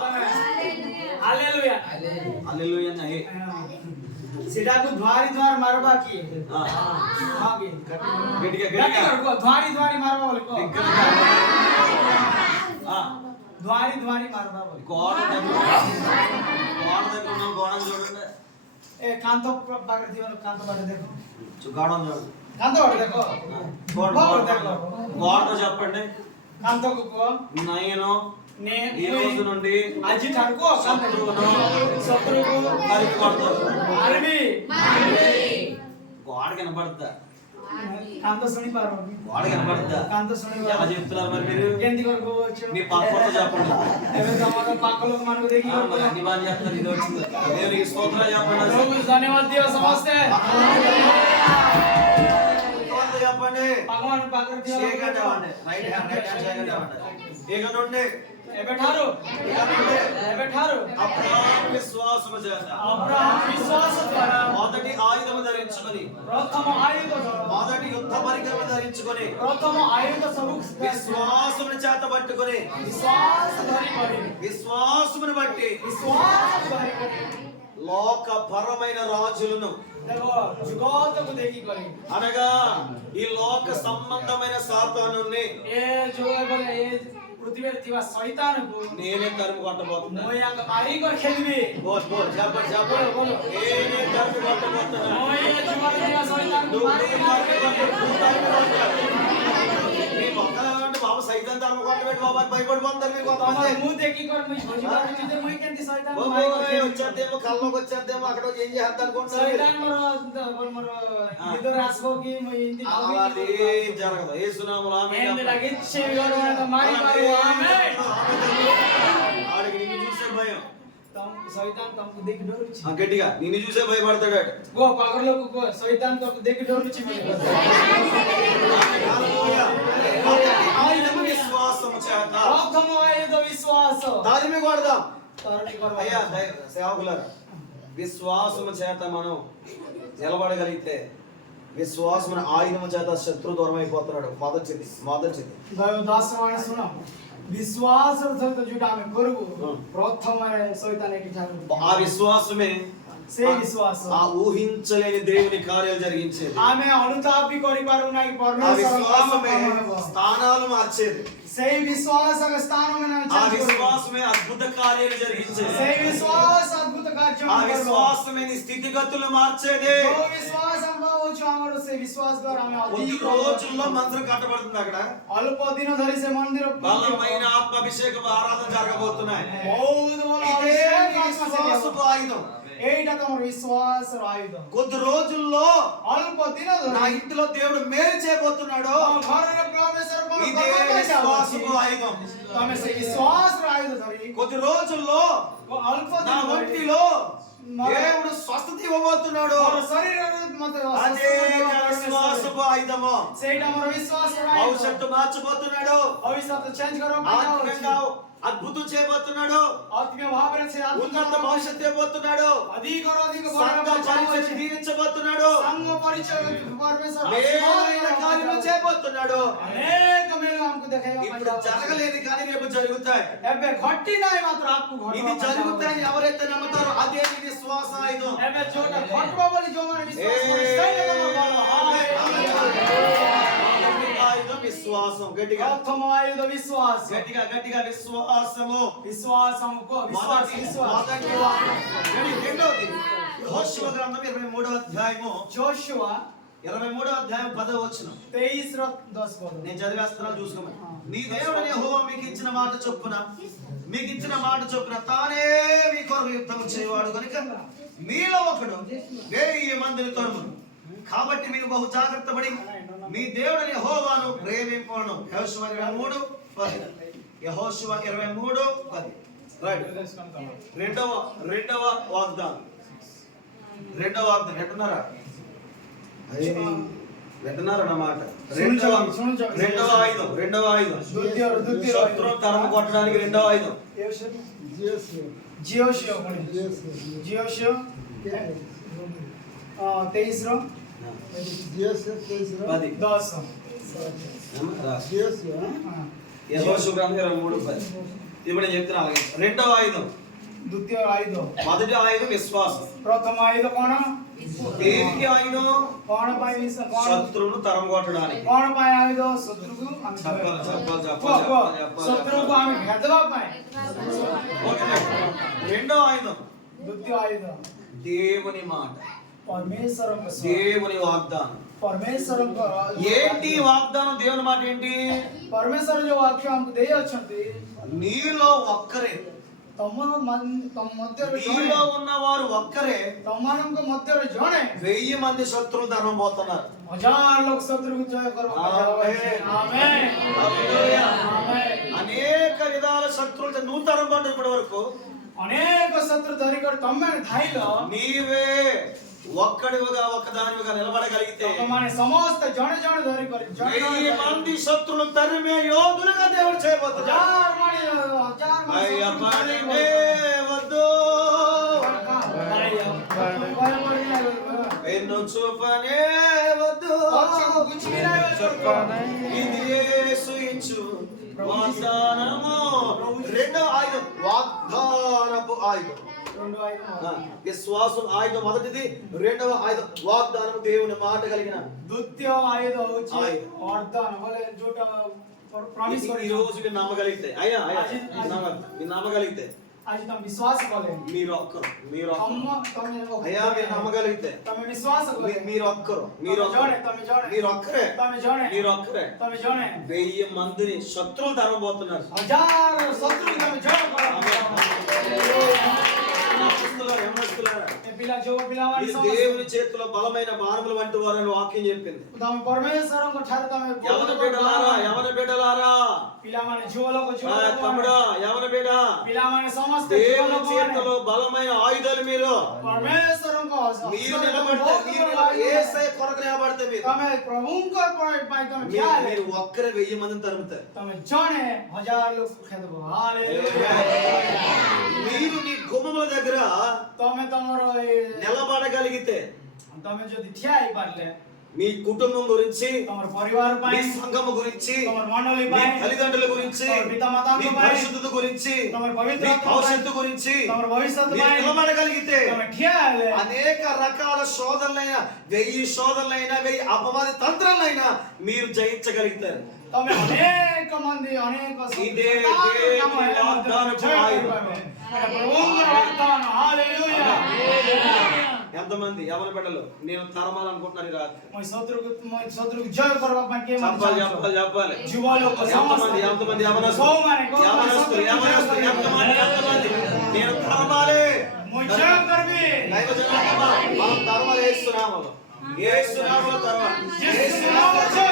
हालेलुया హల్లెలూయా నహి. सेटा को द्वारी द्वार मारबा की ఆ हां बे గట్టిగా गट्टी గట్టిగా को द्वारी द्वारी मारबा बोले को ఆ द्वारी द्वारी मारबा बोले గోడ దగ్గర ఉన్న గోడను చూడండి. ए कांतो बागर दिवालो कांतो बागर देखो గోడను చూడండి. कांतो बागर देखो గోడ देखो గోడతో చెప్పండి. कांतो को నేను ने ఈ రోజు నుండి आजी ठार को कांतो शत्रु को నరికి కొడతాను. आरबी గోడ కనపడతా. कांतो सुनी पारो గోడ కనపడతా. कांतो सुनी ఎలా पारो చెప్తున్నారు మరి మీరు? केंदी करको మీ పక్కతో చెప్పండి. एबे तमारो पाकलो मन को देखी మరి అన్ని బాగా చెప్తారు. ఇది వచ్చింది. దేవునికి స్తోత్రాలు చెప్పండి. लोग धन्यवाद दियो समझते స్తోత్రాలు చెప్పండి. भगवान पाकर दियो చేయకండి అవ్వండి. రైట్ హ్యాండ్ చేయకండి అవ్వండి. ఇక నుండి एबे ठारो ఇక నుండి एबे ठारो అబ్రహాము విశ్వాసము చేత अब्राहम विश्वास द्वारा మొదటి ఆయుధము ధరించుకొని प्रथम आयुध మొదటి యుద్ధ పరికరము ధరించుకొని प्रथम आयुध स्वरूप విశ్వాసమును చేత పట్టుకొని विश्वास धरी पड़ी విశ్వాసమును బట్టి विश्वास धरी पड़ी లోకపరమైన రాజులను देखो जुगत को देखी करी అనగా ఈ లోక సంబంధమైన సాతానుని ये जो बोले ये पृथ्वी थिवा शैतान को నేనే తరుము కొట్టబోతున్నా. मोय अंग मारी को खेलबी బోల్ బోల్ చెప్పండి చెప్పండి. बोलो నేనే తరుము కొట్టబోతున్నా. मोय जुगत थिवा शैतान को నువ్వు मारी నీ మార్గం నువ్వు తరుము కొట్టాలి. నీ మొక్కలు అంటే బాబు సైతం తరుము కొట్టబెట్టి బాబు అని భయపడిపోతారు మీరు కొంతమంది. तमर मुंह देखी कर मुई भोजी बात चीज मुई केंती शैतान को బాబు मारी को खेलबी వచ్చేద్దేమో కళ్ళలోకి వచ్చేద్దేమో అక్కడ ఏం చేద్దాం అనుకుంటున్నారు. शैतान मरो बोल इधर आसबो की मुई इंदी అలాది ఏం జరగదు. యేసునామములో ఆమేన్ एंड చెప్పండి. लगे छे गरो तो मारी मारो आमेन ఆడికి నిన్ను చూసే భయం. तम शैतान तुमको देख डर छी ఆ గట్టిగా నిన్ను చూసే భయపడతాడు. गो पागल लोग को शैतान तुमको देख डर छी హల్లెలూయా. మొదటి ఆయుధము విశ్వాసము చేత प्रथम आयुध विश्वास దానిని కొడదాం. तरणी कर అయ్యా సేవకులారా, విశ్వాసము చేత మనం నిలబడగలిగితే విశ్వాసమున ఆయుధము చేత శత్రు దూరం అయిపోతున్నాడు. మొదటిది दासवाण सुनो विश्वास अर्थ जुटा में करबो प्रथम शैतान एक ठार ఆ విశ్వాసమే से विश्वास ఆ ఊహించలేని దేవుని కార్యాలు జరిగించేది. आमे अनुताप भी करि पारु ना कि ఆ परमेश्वर విశ్వాసమే काम స్థానాలు మార్చేది. से विश्वास अगर स्थान में ना ఆ విశ్వాసమే అద్భుత కార్యాలు జరిగించేది. से विश्वास अद्भुत कार्य ఆ విశ్వాసమే నీ స్థితిగతులు మార్చేది. जो विश्वास हम हो जो हमरो से विश्वास द्वारा हमें కొద్ది अधिक రోజుల్లో మందిరం కట్టబడుతుంది. అక్కడ अल्प दिन धरि से मंदिर బలమైన ఆత్మాభిషేక ఆరాధన జరగబోతున్నాయి. बहुत बड़ा ఇదే अभिषेक आत्मा से విశ్వాసపు ఆయుధం. एटा तमर विश्वास र आयुध కొద్ది రోజుల్లో अल्प दिन నా धरि ఇంటిలో దేవుడు మేలు చేయబోతున్నాడు. घर रे परमेश्वर को ఇదే విశ్వాసపు ఆయుధం. तमे से विश्वास र आयुध धरि కొద్ది రోజుల్లో अल्प నా दिन धरि ఒంటిలో దేవుడు స్వస్థత ఇవ్వబోతున్నాడు. और शरीर मत అదే నా విశ్వాసపు ఆయుధము. सेटा हमर विश्वास र आयुध భవిష్యత్తు మార్చబోతున్నాడు. भविष्य चेंज करो ఆత్మీయంగా అద్భుతం చేయబోతున్నాడు. आत्मीय भाव रे से ఉన్నత భవిష్యత్తు ఇవ్వబోతున్నాడు. अधिक और अधिक సంఘ పరిచయం దీవించబోతున్నాడు. संग परिचय परमेश्वर మేలైన కార్యములు చేయబోతున్నాడు. अनेक मेल हमको देखेगा ఇప్పుడు జరగలేని కానీ రేపు జరుగుతాయి. एबे घटी नाही मात्र आपको ఇది घटवा జరుగుతాయని ఎవరైతే నమ్ముతారో అదే నీ విశ్వాస ఆయుధం. एबे जोटा घटवा बोली जो माने विश्वास करे सही तमर ఆయుధం విశ్వాసం. గట్టిగా प्रथम आयुध विश्वास గట్టిగా గట్టిగా విశ్వాసము. विश्वास हमको विश्वास विश्वास మొదటి వాక్యం. రెండవది యెహోషువ గ్రంథం 23వ అధ్యాయము जोशुआ 23వ అధ్యాయం 10వ వచనం 23 र 10 पद నేను చదివేస్తున్నాను చూసుకోమని. నీ దేవుడు యెహోవా మీకు ఇచ్చిన మాట చొప్పున తానే మీ కొరకు యుద్ధం చేయవాడు కనుక మీలో ఒకడు 1000 మందిని తరుమును. కాబట్టి మీరు బహు జాగ్రత్త పడి మీ దేవుడని యెహోవాను ప్రేమింపను. యెహోషువ 23:10. యెహోషువ 23:10. రైట్. రెండవ వాగ్దానం. ఎట్టున్నారా? వింటున్నారన్నమాట. सुनो రెండవ ఆయుధం द्वितीय శత్రు తరం కొట్టడానికి రెండవ ఆయుధం. जियोशियो 23 रो 10 10 యెహోషువ గ్రంథం 23:10. ఇప్పుడు నేను చెప్తున్నా అలాగే. రెండవ ఆయుధం द्वितीय आयुध. మొదటి ఆయుధం విశ్వాసం. प्रथम आयुध कौन? దేనికి ఆయుధం? कौन पाए శత్రువును తరం కొట్టడానికి. कौन पाए आयुध? शत्रु को शत्रु को हमें भेदवा पाए. రెండవ ఆయుధం द्वितीय आयुध దేవుని మాట, परमेश्वर को దేవుని వాగ్దానం. परमेश्वर को ఏంటి వాగ్దానం? దేవుని మాట ఏంటి? परमेश्वर जो वाक्य हमको दे अछंती నీలో ఒక్కరే, నీలో ఉన్నవారు ఒక్కరే तमनक मध्य जणे 1000 మంది శత్రువులు తరమబోతున్నారు. 1000 लोग शत्रु को जय करो. आमेन హల్లెలూయా. आमेन. అనేక విధాల శత్రువులతో నువ్వు తరమబడ్డ ఇప్పటి వరకు अनेक शत्रु धरिकर तम्मे धाइलो నీవే ఒక్కడివిగా ఒక్కదానివిగా నిలబడగలిగితే तमने समस्त जणे जणे धरिकर 1000 మంది శత్రువులు తరిమే యోధులుగా దేవుడు చేయబోతున్నాడు. 1000 భయపడనే వద్దు, వెన్ను చూపనే వద్దు, ఇది యేసు ఇచ్చు వాగ్దానము. రెండో ఆయుధం వాగ్దానపు ఆయుధం. విశ్వాసం ఆయుధం మొదటిది. రెండవ ఆయుధం వాగ్దానం, దేవుని మాట కలిగిన. द्वितीय आयुध होची वाग्दान बोले जोटा प्रॉमिस ఈ करी. రోజు మీరు నమ్మగలిగితే అయ్యా మీరు నమ్మగలిగితే आज तुम विश्वास करें. మీరు ఒక్కరు अम्मा तमे అయ్యా మీరు నమ్మగలిగితే तमे विश्वास करें. మీరు ఒక్కరు तमे जाने మీరు ఒక్కరే तमे जाने तमे जाने 1000 మందిని శత్రువులు తరమబోతున్నారు. 1000 शत्रु तमे जाने पिला जो पिलावानी మీరు समस्त దేవుని చేతిలో బలమైన బాణములు వంటి వారని వాక్యం చెప్పింది. तमे परमेश्वर को ठार तमे యవన బిడ్డలారా पिला माने जुवलो को जुवलो తమ్ముడా యవన బిడ్డ, पिला माने समस्त దేవుని చేతిలో బలమైన ఆయుధాలు మీరు. परमेश्वर को మీరు నిలబడితే మీరు యేసయ్య కొరకు నిలబడితే మీరు तमे प्रभु को पाई तमे क्या है మీరు ఒక్కరే 1000 మందిని తరుముతారు. तमे जाने 1000 लोग खेदबो. हालेलुया. మీరు నీ గుమ్మముల దగ్గర तमे तमरो నిలబడగలిగితే तमे जदि ठियाई पारले మీ కుటుంబం గురించి, तमरो परिवार మీ पाई సంఘము గురించి, तमरो मंडली మీ पाई తల్లిదండ్రుల గురించి, तमरो पिता माता మీ को पाई పరిశుద్ధత గురించి, तमरो మీ पवित्रता భవిష్యత్తు గురించి तमरो भविष्य మీరు पाई నిలబడగలిగితే तमे ठियाले అనేక రకాల శోధనలైన 1000 శోధనలైన 1000 అపవాది తంత్రాలైనా మీరు జయించగలుగుతారు. तमे अनेक मंदी अनेक ఇదే దేవుని వాగ్దానపు ఆయుధం. हालेलुया. ఎంతమంది యవన బిడ్డలు నేను తరమాలనుకుంటున్నారు ఈ రాత్రి? मैं शत्रु को जय करवा पाए के చెప్పాలి जुवालो को ఎంతమంది యవనస్తులు ఎంతమంది నేను తరమాలి मैं जय करबी దైవజనులారా, మనం తరమాలి యేసునామములో. యేసునామములో తరమాలి. యేసునామములో జయ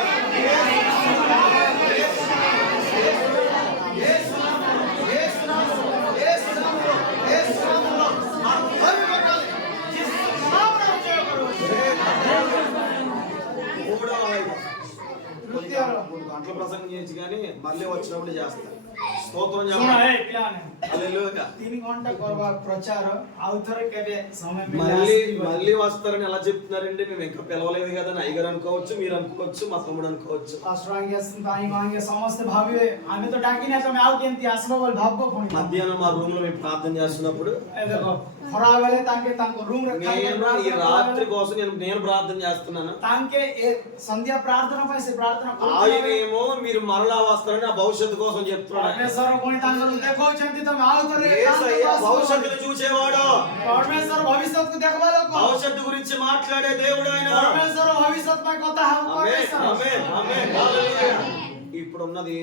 గంటల ప్రసంగం చేయొచ్చు కానీ మళ్ళీ వచ్చినప్పుడు చేస్తాను. స్తోత్రం सुना చెప్పండి. है प्लान హల్లెలూయా. 3 घंटा करवा प्रचार आउथर के समय में మళ్ళీ వస్తారని ఎలా చెప్తున్నారండి? మేము ఇంకా పిలవలేదు కదా అని అయ్యగారు అనుకోవచ్చు, మీరు అనుకోవచ్చు, మా తమ్ముడు అనుకోవచ్చు. आश्रंगे ताई मांगे समस्त भावी हमें तो डाकी ना तो मैं आउ केंती आसलो बोल भाव को फोन మధ్యాహ్నం మా రూమ్ లో మేము ప్రార్థన చేస్తున్నప్పుడు ए देखो खरा वाले तांके तांको रूम रखा నేను ఈ రాత్రి కోసం నేను ప్రార్థన చేస్తున్నాను. तांके संध्या प्रार्थना पे से प्रार्थना ఆయన ఏమో మీరు మరలా వస్తారని ఆ భవిష్యత్తు కోసం చెప్తున్నాడు. परमेश्वर कोणी तांको देखो चंती तो मैं आउ करे యేసయ్య భవిష్యత్తును చూసేవాడు. परमेश्वर भविष्य को देखवालो को భవిష్యత్తు గురించి మాట్లాడే దేవుడు ఆయన. परमेश्वर भविष्य में कथा है ఆమేన్ परमेश्वर ఆమేన్ ఆమేన్ హల్లెలూయా. ఇప్పుడు ఉన్నది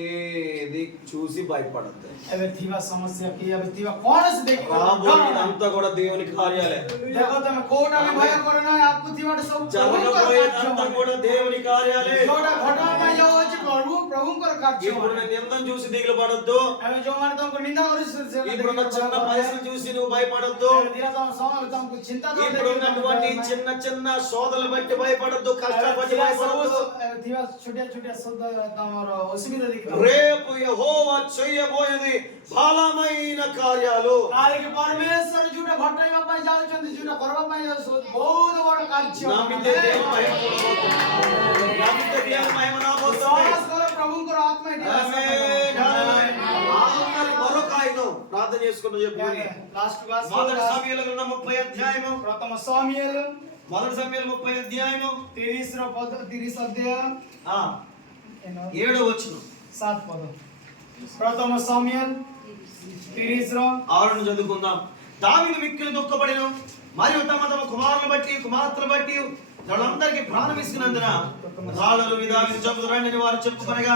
ఏది చూసి భయపడద్దు. एबे थीवा समस्या की एबे थीवा कौन से देखी రాబోయేదంతా కూడా దేవుని కార్యాలే. देखो तुम कोटा में भय करना है आपको थीवा सब జరగబోయేదంతా కూడా దేవుని కార్యాలే. छोटा घटना में यो अछि प्रभु ପ୍ରଭୁଙ୍କର କାର୍ଯ୍ୟ ఇప్పుడు నేను నిందను చూసి దిగులు పడొద్దు. ଆମେ ଯୋଉମାନେ ତମକୁ ନିନ୍ଦା କରୁଛନ୍ତି ఇప్పుడున్న చిన్న పరిస్థితి చూసి నువ్వు భయపడొద్దు. ତମକୁ ଚିନ୍ତା ఇప్పుడున్నటువంటి చిన్న చిన్న శోధనలు బట్టి భయపడొద్దు, కష్టాలు బట్టి భయపడొద్దు. ଥିବା ଛୋଟିଆ ଛୋଟିଆ ତମର ଅସୁବିଧା ଦେଖି రేపు యెహోవా చేయబోయేది బలమైన కార్యాలు. କାଲିକି ପରମେଶ୍ୱର ଯୋଉଟା ଘଟାଇବା ପାଇଁ ଯାଉଛନ୍ତି, ଯୋଉଟା କରିବା ପାଇଁ ଯାଉଛନ୍ତି, ବହୁତ ବଡ କାର୍ଯ୍ୟ నమ్మితే దేవుని మహిమ పొందబోతున్నాం. నమ్మితే దేవుని మహిమ రాబోతుంది. విశ్వాస కల ప్రభువుଙ୍କର ఆత్మ ఎట్టి ఆమేన్. ఆత్మని మరొక ఆయుధం ప్రార్థన చేసుకుంటూ చెప్పుకొని లాస్ట్ క్లాస్ మొదటి సమూయేలు గ్రంథం 30 అధ్యాయము, ప్రథమ సమూయేలు మొదటి సమూయేలు 30 అధ్యాయము 30 అధ్యాయం 7వ వచనం 7 పద. ప్రథమ సమూయేలు 6ను చదువుకుందాం. దావీదు మిక్కిలి దుఃఖపడెను, మరియు తమ తమ కుమారులను బట్టి కుమార్తెలు బట్టి వాళ్ళందరికీ ప్రాణం ఇస్తున్నందున రాళ్ళను దావీదు చంపుదురండి అని వారు చెప్పుకొనగా,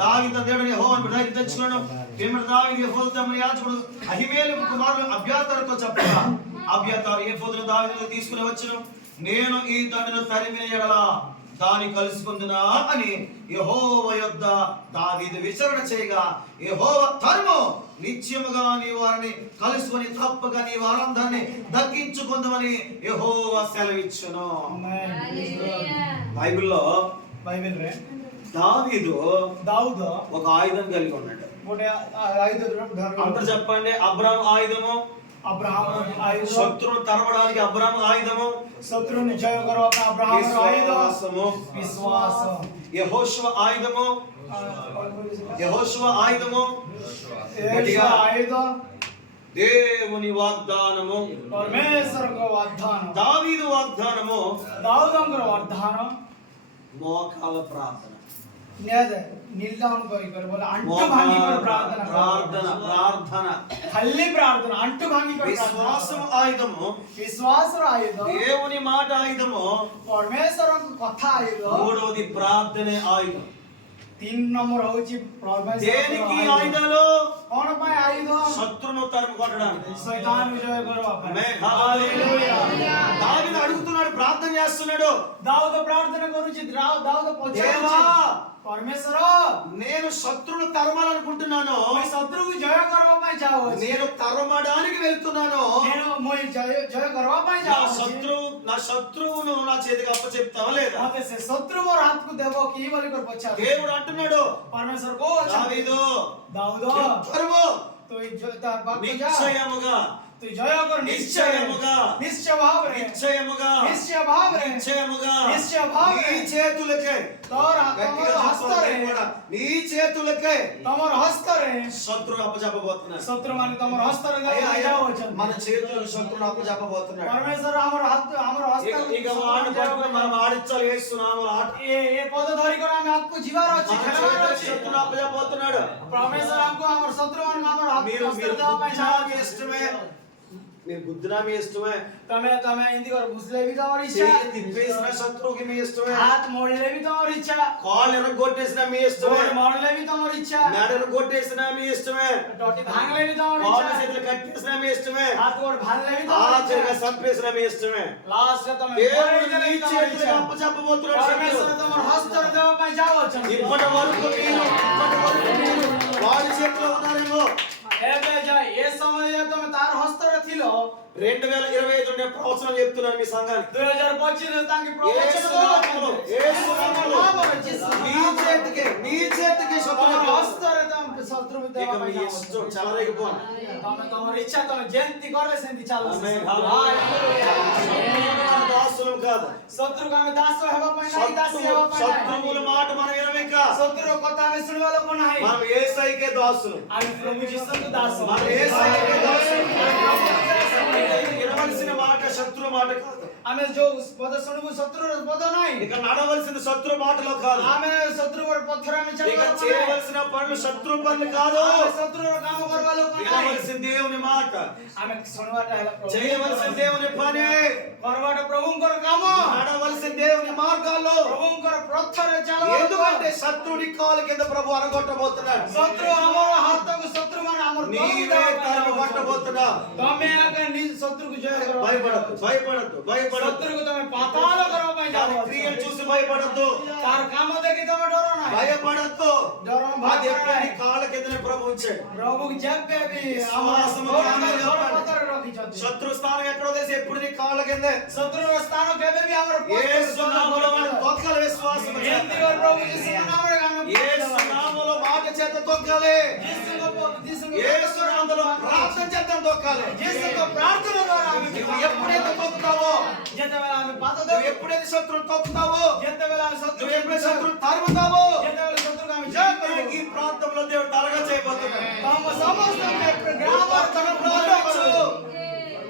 దావీదు తన దేవుడైన యెహోవాను బయటికి తెచ్చుకొనెను. పిమ్మట దావీదు యెహోవా తమ యాజకుడు అహీమేలెకు కుమారుడు అబ్యాతారుతో చెప్పగా, అబ్యాతారు ఏఫోదును దావీదుకు తీసుకుని వచ్చెను. నేను ఈ దండును తరిమిన యెడల దాని కలుసుకుందునా అని యెహోవా యొద్ద దావీదు విచారణ చేయగా, యెహోవా తరుము, నిత్యముగా నీ వారిని కలుసుకొని తప్పక నీ వారందరిని దక్కించుకుందామని యెహోవా సెలవిచ్చును. బైబిల్లో బైబిల్ రే దావీదు ఒక ఆయుధం కలిగి ఉన్నాడు. అందరూ చెప్పండి. అబ్రాము ఆయుధము, శత్రువును తరమడానికి అబ్రాము ఆయుధము, శత్రువుని జయ కొరకు అబ్రాము విశ్వాసము, విశ్వాసం. యెహోషువ ఆయుధము, యెహోషువ ఆయుధము, ఆయుధం దేవుని వాగ్దానము, పరమేశ్వరుకు వాగ్దానం. దావీదు వాగ్దానము, దావీదుଙ୍କର వాగ్దానం మోకాల ప్రార్థన. నిల్దాం କରି ବୋଲେ అంటు ଭାଙ୍ଗି କରି ప్రార్థన ప్రార్థన ప్రార్థన ఖల్లి ప్రార్థన అంటు ଭାଙ୍ଗి କରି విశ్వాసము ఆయుధము, విశ్వాసర ఆయుధం, దేవుని మాట ఆయుధము, పరమేశ్వరଙ୍କ କଥା ఆయుధం, మూడవది ప్రార్థనే ఆయుధం. 3 నంబర్ హౌచి పరమేశ్వర. దేనికి ఆయుధాలు? కోణ పై ఆయుధం? శత్రువును తరిమి కొట్టడానికి, సైతాన్ విజయ కొరకు. ఆమేన్. హల్లెలూయా. దావీదు అడుగుతున్నాడు, ప్రార్థన చేస్తున్నాడు. దావీదు ప్రార్థన గురించి దావీదు దేవా, పరమేశ్వర, నేను శత్రువును తరమాలనుకుంటున్నాను, శత్రువు జయ કરવા ପାଇଁ ଯାଉ, నేను తరమడానికి వెళ్తున్నాను, నేను মই జయ કરવા ପାଇଁ ଯାଉ, నా శత్రువును నా చేతికి అప్పచెప్తావా లేదా? మతే సే శత్రు మోర్ హాత్కు దేవో కి బలి కర్ పచ్చా. దేవుడు అంటున్నాడు, పరమేశ్వర కో దావీదు దావీదు తరుము, తోయ్ జయ బాకి జా, నిశ్చయముగా తోయ్ జయ కర్, నిశ్చయముగా నిశ్చయ భావరే, నిశ్చయముగా నిశ్చయ భావరే, నిశ్చయముగా నిశ్చయ భావరే, నీ చేతులకే తోర తమర హస్తరే, నీ చేతులకే తమర హస్తరే శత్రువు అప్పచెప్పబోతున్నాడు. శత్రు మాని తమర హస్తరే జావొచ్చు. మన చేతులకు శత్రువును అప్పచెప్పబోతున్నాడు. పరమేశ్వర हमर హస్తరే ఇక వాడు పట్టుకొని మనం ఆడించాలి, యేసునామములో ఆట. ఏ పద ధరి కర ఆమె హక్కు జీవార వచ్చి ఖలవార వచ్చి శత్రువును అప్పచెప్పబోతున్నాడు. పరమేశ్వర हमको हमर శత్రు మాని हमर మీరు హస్తరే దేవ పై నాకు ఇష్టమే, మీరు బుద్ధినా మీ ఇష్టమే, తమే తమే ఇంది కర ముస్లే भी तमर इच्छा, చేయి తిప్పేసిన శత్రువుకి మీ ఇష్టమే, हाथ मोड़ले भी तमर इच्छा, కాళ్ళు ఎరగొట్టేసిన మీ ఇష్టమే, गोड़ मोड़ले भी तमर इच्छा, మెడను కొట్టేసిన మీ ఇష్టమే, टोटी भांगले भी तमर కాళ్ళు इच्छा, చేతులు కట్టేసిన మీ ఇష్టమే, हाथ गोड़ भांगले भी तमर ఆఖరిగా इच्छा, చంపేసిన మీ ఇష్టమే. लास्ट का तमे దేవుడు నీ చేతులకు అప్పచెప్పబోతున్నాడు. పరమేశ్వర తమర హస్తరే దేవ పై జావొచ్చు. ఇప్పటి వరకు మీరు వాడి చేతిలో ఉన్నారేమో. ଏବେ ଯାଏ ଏ ସମୟରେ ତମେ ତାର ହସ୍ତରେ ଥିଲ, 2025 నేను ప్రవచనం చెప్తున్నాను మీ సంఘానికి. 2025 ତାଙ୍କେ యేసు నామములో, యేసు నామములో నీ చేతికి శత్రువు ହସ୍ତରେ ତମେ ଶତ୍ରୁ ఇక ଦେବା మీ ପାଇଁ ఇష్టం చెలరేగిపోను. ତମେ ତମର ଇଚ୍ଛା ତମେ ଯେମିତି କଲେ ସେମିତି ଚାଲ. ఆమేన్. హల్లెలూయా. దాసులం కాదు. ଶତ୍ରୁକୁ ଆମେ ଦାସ ହେବା ପାଇଁ ନାହିଁ, ଦାସୀ ହେବା ପାଇଁ ନାହିଁ. శత్రువుల మాట మనం వినలేక ଶତ୍ରୁର କଥା ଆମେ ଶୁଣିବା ଲୋକ ନାହିଁ. మనం యేసయ్యకే దాసులు. ଆମେ ପ୍ରଭୁ ଯୀଶୁଙ୍କୁ ଦାସ. మనం యేసయ్యకే దాసులు. వినవలసిన మాట శత్రు మాట కాదు. ଆମେ ଯୋଉ ପଦ ଶୁଣିବୁ ଶତ୍ରୁର ପଦ ନାହିଁ. ఇక నడవలసిన శత్రు మాటలో కాదు. ଆମେ శత్రువుର ପଥରେ ଆମେ ఇక ଚାଲିବା ଲୋକ ନାହିଁ. చేయవలసిన పనులు శత్రు పనులు కాదు. ଆମେ శత్రుର କାମ କରିବା ଲୋକ ନାହିଁ. వినవలసిన దేవుని మాట, ଆମେ ଶୁଣିବାଟା ହେଲା ପ୍ରଭୁ. చేయవలసిన దేవుని పని, କରବାଟା ପ୍ରଭୁଙ୍କର କାମ. నడవలసిన దేవుని మార్గాల్లో. ପ୍ରଭୁଙ୍କର ପଥରେ ଚାଲିବା. ఎందుకంటే శత్రుడి కాలు కింద ప్రభు అనగొట్టబోతున్నాడు. ଶତ୍ରୁ ଆମର ହାତକୁ ଶତ୍ରୁ ମାନେ ଆମର నీవే తరమి కొట్టబోతున్నాడు. చేయబోతున్నా. તમે આગે નિજ શત્રુକୁ જય કરો. భయపడద్దు, భయపడద్దు, భయపడద్దు. શત્રુକୁ તમે પાતાળ કરવા ପାଇଁ దాని જાઓ. క్రియలు చూసి భయపడద్దు, તાર કામ દેખી તમે ડરો નહીં. భయపడద్దు. ડરો అది ભાગ ఎప్పుడు నీ નહીં. కాళ్ళ కిందనే ప్రభు ఉంచాడు. પ્રભુ જેબે બી విశ్వాసము આમાં జ్ఞానం પત્ર રખીଛନ୍ତି. శత్రు స్థానం ఎక్కడో తెలిసి ఎప్పుడు నీ కాళ్ళ కిందే. શત્રુનો સ્થાન કેબે બી ଆମର యేసు నామములో వాడిని తొక్కాలి విశ్వాసము చేత. ఎంతివర్ ప్రభు యేసు నామములో గాను యేసు నామములో మాట చేత తొక్కాలి. యేసు నామములో ప్రార్థన చేత తొక్కాలి. యేసుకు ప్రార్థన ద్వారా ఆమె నువ్వు ఎప్పుడైతే తొక్కుతావో, ଯେତେବେଳେ ଆମେ ପାଦ నువ్వు ଦେଉ ఎప్పుడైతే శత్రువుని తొక్కుతావో, ଯେତେବେଳେ ଆମେ ଶତ୍ରୁ నువ్వు ఎప్పుడైతే శత్రువుని తరుముతావో, ଯେତେବେଳେ ଶତ୍ରୁକୁ ଆମେ ଜୟ କରିବୁ ఈ ప్రాంతంలో దేవుడు తరగా చేయబోతున్నాడు. ତମ ସମସ୍ତଙ୍କୁ నువ్వు ଗ୍ରାମର తొక్కడం ତମ ప్రారంభించు. ప్రారంభించు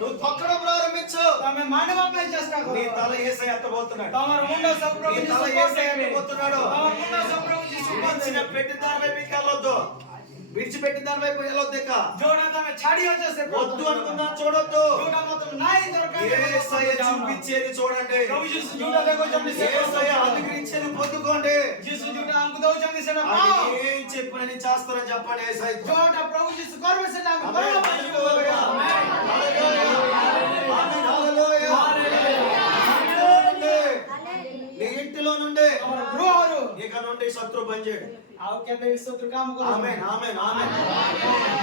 నువ్వు తొక్కడం ప్రారంభించు. ତମେ ମାନିବା ପାଇଁ ଚେଷ୍ଟା నీ କର తల యేసయ్య ఎత్తబోతున్నాడు. ତମର ମୁଣ୍ଡ ସବୁ ପ୍ରଭୁ నీ తల ଯୀଶୁ యేసయ్య କରିଦେବେ ఎత్తబోతున్నాడు. ତମର ମୁଣ୍ଡ ସବୁ ପ୍ରଭୁ ଯୀଶୁ విడిచిన କରିଦେବେ పెట్టిన దాని వైపు ఇంకా వెళ్ళొద్దు. విడిచిపెట్టిన దాని వైపు వెళ్ళొద్దు. ఇక ଯୋଉଟା ତମେ ଛାଡି ଅଛ ସେ వద్దు అనుకున్నా చూడొద్దు. ଯୋଉଟା ମତେ ନାଇଁ ଦରକାର యేసయ్య చూపించేది చూడండి. ପ୍ରଭୁ ଯୀଶୁ ଯୋଉଟା ଦେଖଉଛନ୍ତି ସେ యేసయ్య అనుగ్రహించేది పొందుకోండి. ଯୀଶୁ ଯୋଉଟା ଆମକୁ ଦଉଛନ୍ତି ସେଟା ఆయన ପାଅ ఏం చెప్పిన నేను చేస్తానని చెప్పండి. యేసయ్య ଯୋଉଟା ପ୍ରଭୁ ଯୀଶୁ କରିବେ ସେଟା ଆମେ ఆమేన్. କରିବା ପାଇଁ ଯିବୁ। హల్లెలూయా. ఆమేన్. హల్లెలూయా. నీ ఇంటిలో నుండి ଆମର ଗୃହରୁ ఇక నుండి శత్రు పనిచేయడు. ଆଉ କେବେ ବି ଶତ୍ରୁ କାମ କରିବ ఆమేన్, ఆమేన్, ఆమేన్.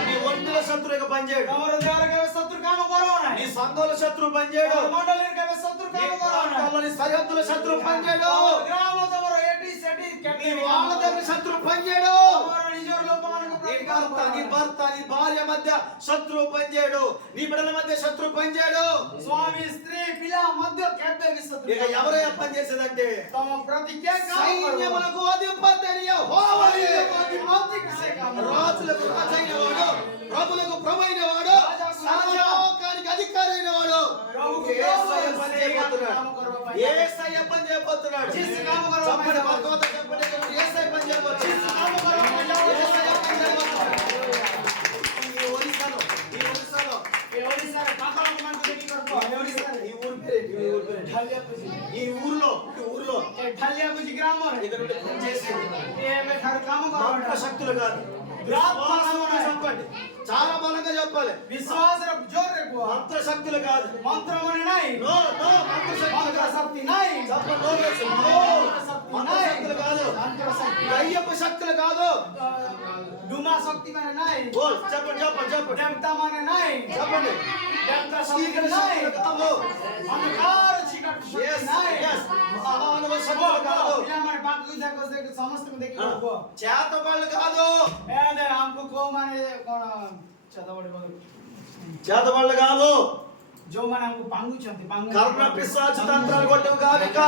నీ ఒంటిలో శత్రు ఇక పనిచేయడు. ତମର ଦେହରେ କେବେ ଶତ୍ରୁ କାମ କରିବ నీ ନାହିଁ సంఘంలో శత్రు పనిచేయడు. ତମର ମଣ୍ଡଳୀରେ କେବେ ଶତ୍ରୁ నీ କାମ କରିବ ନାହିଁ ప్రాంతాల్లో నీ సరిహద్దుల శత్రు పనిచేయడు. ତମର ଗ୍ରାମ ତମର ଏଠି ସେଠି నీ କେବେ ବି వాళ్ళ କାମ దగ్గర శత్రు పనిచేయడు. ତମର ନିଜର ଲୋକମାନଙ୍କ నీ ପ୍ରତି భర్త, କାମ నీ କରିବ। భర్త, నీ భార్య మధ్య శత్రువు పనిచేయడు. నీ బిడ్డల మధ్య శత్రువు పనిచేయడు. ସ୍ୱାମୀ ସ୍ତ୍ରୀ ପିଲା ମଧ୍ୟ କେବେ ବି ଶତ୍ରୁ ఇక କାମ ఎవరైనా పనిచేసేదంటే ତମ ପ୍ରତି କିଏ କାମ କରିବ సైన్యములకు అధిపతి అయిన యెహోవా. ଅଧିପତି ସେ କାମ କରିବ। రాజులకు రాజు అయిన వాడు, ప్రభులకు ప్రభు అయిన వాడు, సర్వలోకానికి అధికారి అయిన వాడు యేసయ్య పని చేయబోతున్నాడు. యేసయ్య పని చేయబోతున్నాడు. చెప్పండి, భగవంతుడు చెప్పండి, యేసయ్య పని చేయబోతున్నాడు. యేసయ్య పని చేయబోతున్నాడు. ఈ ఒరిస్సాలో ଏ ଓଡ଼ିଶାରେ ପାଖ ଲୋକମାନଙ୍କୁ ଦେଖି କରିବ ଏ ଓଡ଼ିଶାରେ ఈ ఊరు పేరేంటి? ఈ ఊరు పేరేంటి? ଢାଲିଆପୁଜି ఈ ఊర్లో ଏ ଢାଲିଆପୁଜି ଗ୍ରାମରେ ఇక్కడ నుండి పని చేసేది ଏବେ ଠାରୁ କାମ మంత్ర କର శక్తులు కాదు. విశ్వాసంతో చెప్పండి, చాలా బలంగా చెప్పాలి. ବିଶ୍ୱାସର ଜୋରରେ କୁହ మంత్ర శక్తులు కాదు. ମନ୍ତ୍ର ମାନେ ନାହିଁ నో నో మంత్ర శక్తులు ମନ୍ତ୍ର కాదు. ଶକ୍ତି ନାହିଁ చెప్పండి, నో లేదు. నో మంత్ర శక్తులు కాదు. ମନ୍ତ୍ର ଶକ୍ତି అయ్యప్ప శక్తులు కాదు. ଡୁମା ଶକ୍ତି ମାନେ ନାହିଁ బోల్ చెప్పండి, చెప్పండి, చెప్పండి, ଦେବତା ମାନେ ନାହିଁ చెప్పండి. ଦେବତା ଶକ୍ତି చీకటి ନାହିଁ శక్తులు కాదు. ଅନ୍ଧକାର ଚିକଟ ଶକ୍ତି Yes, ନାହିଁ yes. మానవ శక్తులు కాదు. ପିଲାମାନେ ପାଖକୁ ଯାକ ସମସ୍ତଙ୍କୁ ଦେଖି କୁହ చేత వాళ్ళు కాదు. ଏ ଦେ ଆମକୁ କୋଉମାନେ କଣ ଚଦବଡି ବଗଲ చేత వాళ్ళు కాదు. ଯୋଉମାନେ ଆମକୁ ପାଙ୍ଗୁଛନ୍ତି కర్ణ పిశాచు తంత్రాలు కొట్టవు కాదు. ఇక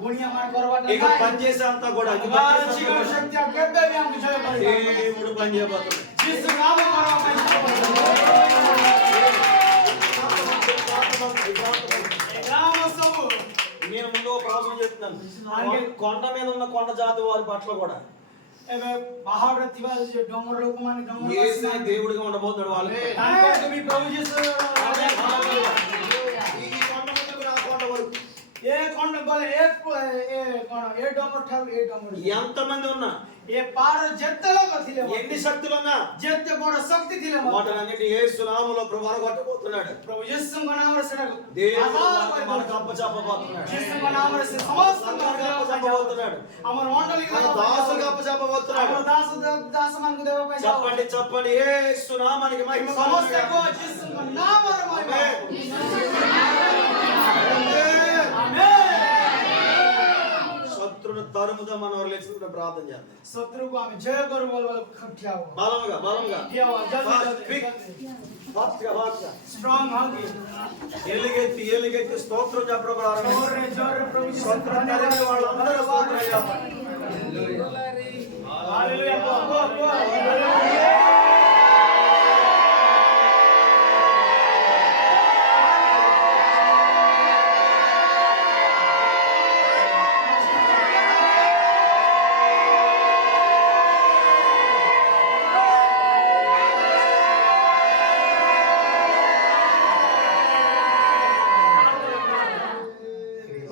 ଗୁଣିଆ ମାନେ କରବାଟା ఇక పని చేసే అంతా కూడా ఇక ଅନ୍ଧକାର పని చేసే ଚିକଟ అంతా ଶକ୍ତି ଆଉ କେବେ ବି ଆମକୁ ଜୟ కూడా କରିବ దేవుడు పని చేయబోతున్నాడు. ଯୀଶୁ କାମ କରିବା ପାଇଁ ଏ ଗ୍ରାମ ସବୁ నేను ముందు ఒక ప్రవచనం చెప్తున్నాను. కొండ మీద ఉన్న కొండ జాతి వారి పట్ల కూడా ଏବେ ପାହାଡ଼ରେ ଥିବା ଯୋଉ ଡମର ଲୋକମାନେ ଡମର యేసే దేవుడిగా ఉండబోతున్నాడు వాళ్ళకి. ତାଙ୍କଠୁ ବି ପ୍ରଭୁ ଯୀଶୁ ఈ కొండ ముందుకు నా కొండ వరకు ఏ కొండ బల ఏ କଣ ଏ ଡମର ଠାରୁ ଏ ଡମର ఎంతమంది ఉన్నా, ଏ ପାହାଡ଼ ଯେତେ ଲୋକ ଥିଲେ ఎన్ని శక్తులు ఉన్నా, ଯେତେ ବଡ ଶକ୍ତି ଥିଲେ వాటినన్నిటి యేసు నామములో ప్రభు కొట్టబోతున్నాడు. ପ୍ରଭୁ ଯୀଶୁଙ୍କ ନାମରେ ସେଟାକୁ దేవుడు ଆଧାର మనకు అప్పచెప్పబోతున్నాడు. ଯୀଶୁଙ୍କ ନାମରେ ସେ ସମସ୍ତଙ୍କୁ అప్పచెప్పబోతున్నాడు. ଆମର ମଣ୍ଡଳୀକୁ మన ଦେବା ପାଇଁ దాసులకు ଯାଉ। అప్పచెప్పబోతున్నాడు. ଆମର ଦାସ ମାନଙ୍କୁ ଦେବା ପାଇଁ ଯାଉ। చెప్పండి, చెప్పండి, యేసు నామానికి మహిమ ସମସ୍ତେ కలుగును କୁହ గాక. ଯୀଶୁଙ୍କ ନାମରେ ମହିମା। ఆమేన్. ଆମେନ୍। శత్రును తరుముదా మనం లేచినప్పుడు ప్రార్థన చేద్దాం. ଶତ୍ରୁକୁ ଆମେ ଜୟ କରୁ ବୋଲ ଠିଆ ହୁଅ బలంగా బలంగా ଠିଆ ହୁଅ ଜଲ୍ଦି Fast, ଜଲ୍ଦି quick. ఫాస్ట్గా ఫాస్ట్గా ଷ୍ଟ୍ରଙ୍ଗ ହଉ ఎలుగెత్తి ఎలుగెత్తి స్తోత్రం చెప్పడం ప్రారంభించండి. ଜୋରରେ ଜୋରରେ ପ୍ରଭୁ ଯୀଶୁ స్తోత్రం తెలియని వాళ్ళందరూ స్తోత్రం చెప్పండి. ହାଲେଲୁୟା କୁହ କୁହ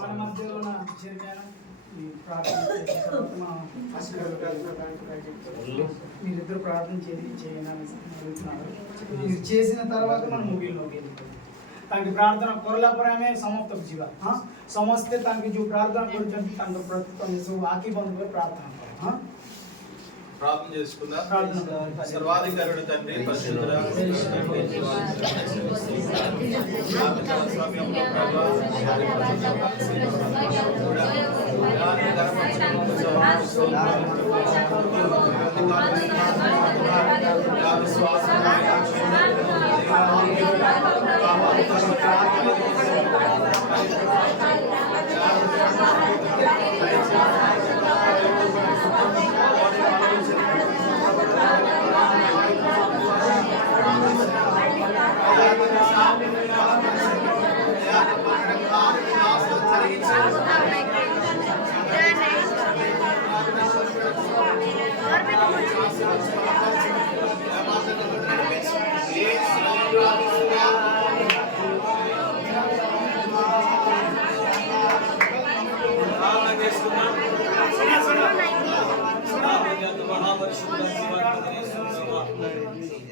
మన మధ్యలో ఉన్న చిరునాయన మీ ప్రార్థన చేసిన తర్వాత మనం మీరిద్దరు ప్రార్థన ఇది చేసిన తర్వాత మనం मुवीलोకి వెళ్ళిపోతాం ताकि प्रार्थना करला पर हमें समाप्त जीवा हां समझते ताकि जो प्रार्थना करूଛନ୍ତି ତାଙ୍କ ପ୍ରତି ତମେ ସବୁ ଆଖି ବନ୍ଦ କରି ପ୍ରାର୍ଥନା କର हां ప్రార్థన చేసుకుందాం. ప్రార్థన సర్వాధికారుడు తండ్రి పరిశుద్ధుడా సమయంలో ప్రభా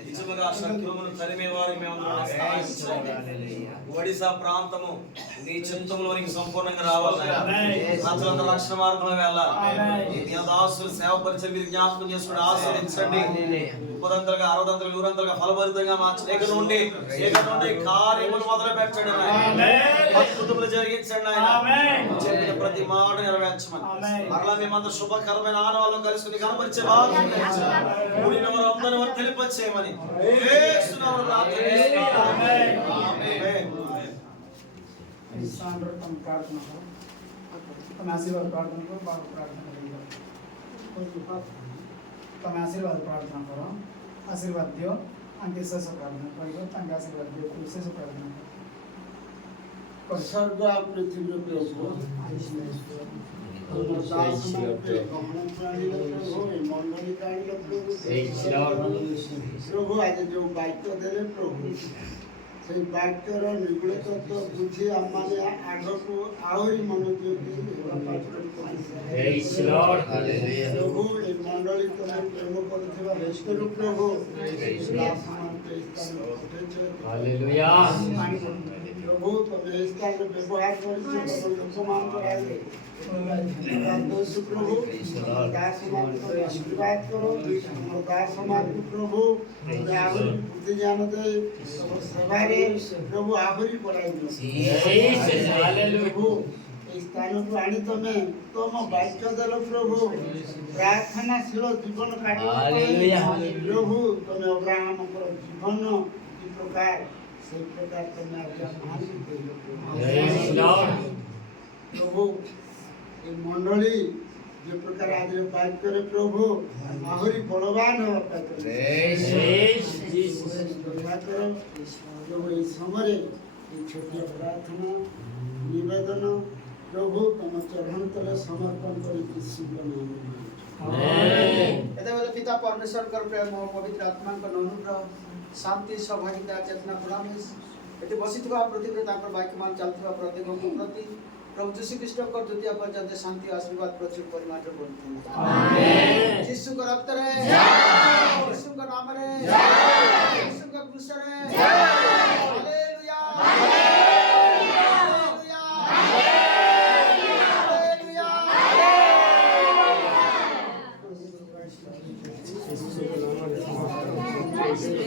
నిజముగా శత్రువులను తరిమేవారి మేమందరం సహాయం చేయండి. ఒడిశా ప్రాంతము నీ చిత్తంలోనికి సంపూర్ణంగా రావాలి. ప్రజలందరూ రక్షణ మార్గంలో వెళ్ళాలి. నీ దాసులు సేవ పరిచయం మీరు జ్ఞాపకం చేసుకుని ఆశీర్వదించండి. 30ంతలుగా 60ంతలుగా 100ంతలుగా ఫలభరితంగా మార్చండి. ఇక నుండి కార్యములు మొదలు పెట్టండి నాయన. అద్భుతములు జరిగించండి నాయన. చెప్పిన ప్రతి మాట నెరవేర్చమని మరలా మేమందరూ శుభకరమైన ఆనవాళ్ళు కలుసుకుని కనపరిచే భాగం కూడిన వారు అందరిని వారు తెలిపచేయమని యేసు నామములో ప్రార్థన చేస్తున్నాము. ఆమేన్. सांडर तम प्रार्थना करो तम आशीर्वाद प्रार्थना करो बाप प्रार्थना करेंगे तम आशीर्वाद प्रार्थना करो आशीर्वाद दियो अंके से प्रार्थना करो तंग आशीर्वाद दियो तुझसे से प्रार्थना करो स्वर्ग और पृथ्वी प्रभु प्रभु आज जो वाक्य देले प्रभु से वाक्यर निगुड़ तत्व बुझी आमने आगको आहरी मनोयोगी प्रभु ए मंडली तमे प्रेम करथिबा वैष्णव प्रभु हालेलुया प्रभु तमे स्थान व्यवहार करछो लोकमान कराले दोष प्रभु दास मान को आशीर्वाद करो दास मान प्रभु आहुरी बुद्धि ज्ञान दे सभारे प्रभु आहुरी पढ़ाई प्रभु स्थान को आनी तमे तुम वाक्य दल प्रभु प्रार्थनाशील जीवन काटो प्रभु तमे अब्राहम को जीवन की प्रकार से प्रकार तमे प्रभु मंडली जो प्रकार आज बात करे प्रभु आहुरी बलवान हो प्रभु इस समय छोटी प्रार्थना निवेदन प्रभु तुम चरण तले समर्पण कर पिता परमेश्वर कर प्रेम और पवित्र आत्मा का अनुग्रह शांति सहभागिता चेतना प्रणामी ये बसीथिबा पृथ्वी ताकर वाक्य मान चलथिबा प्रत्येक प्रति प्रभु यीशु ख्रीष्ट को द्वितीय पर्यंत शांति आशीर्वाद प्रचुर परिमाण रे बोलते आमेन। यीशु का रक्त रे यीशु का नाम रे यीशु का क्रूस रे हालेलुया हालेलुया हालेलुया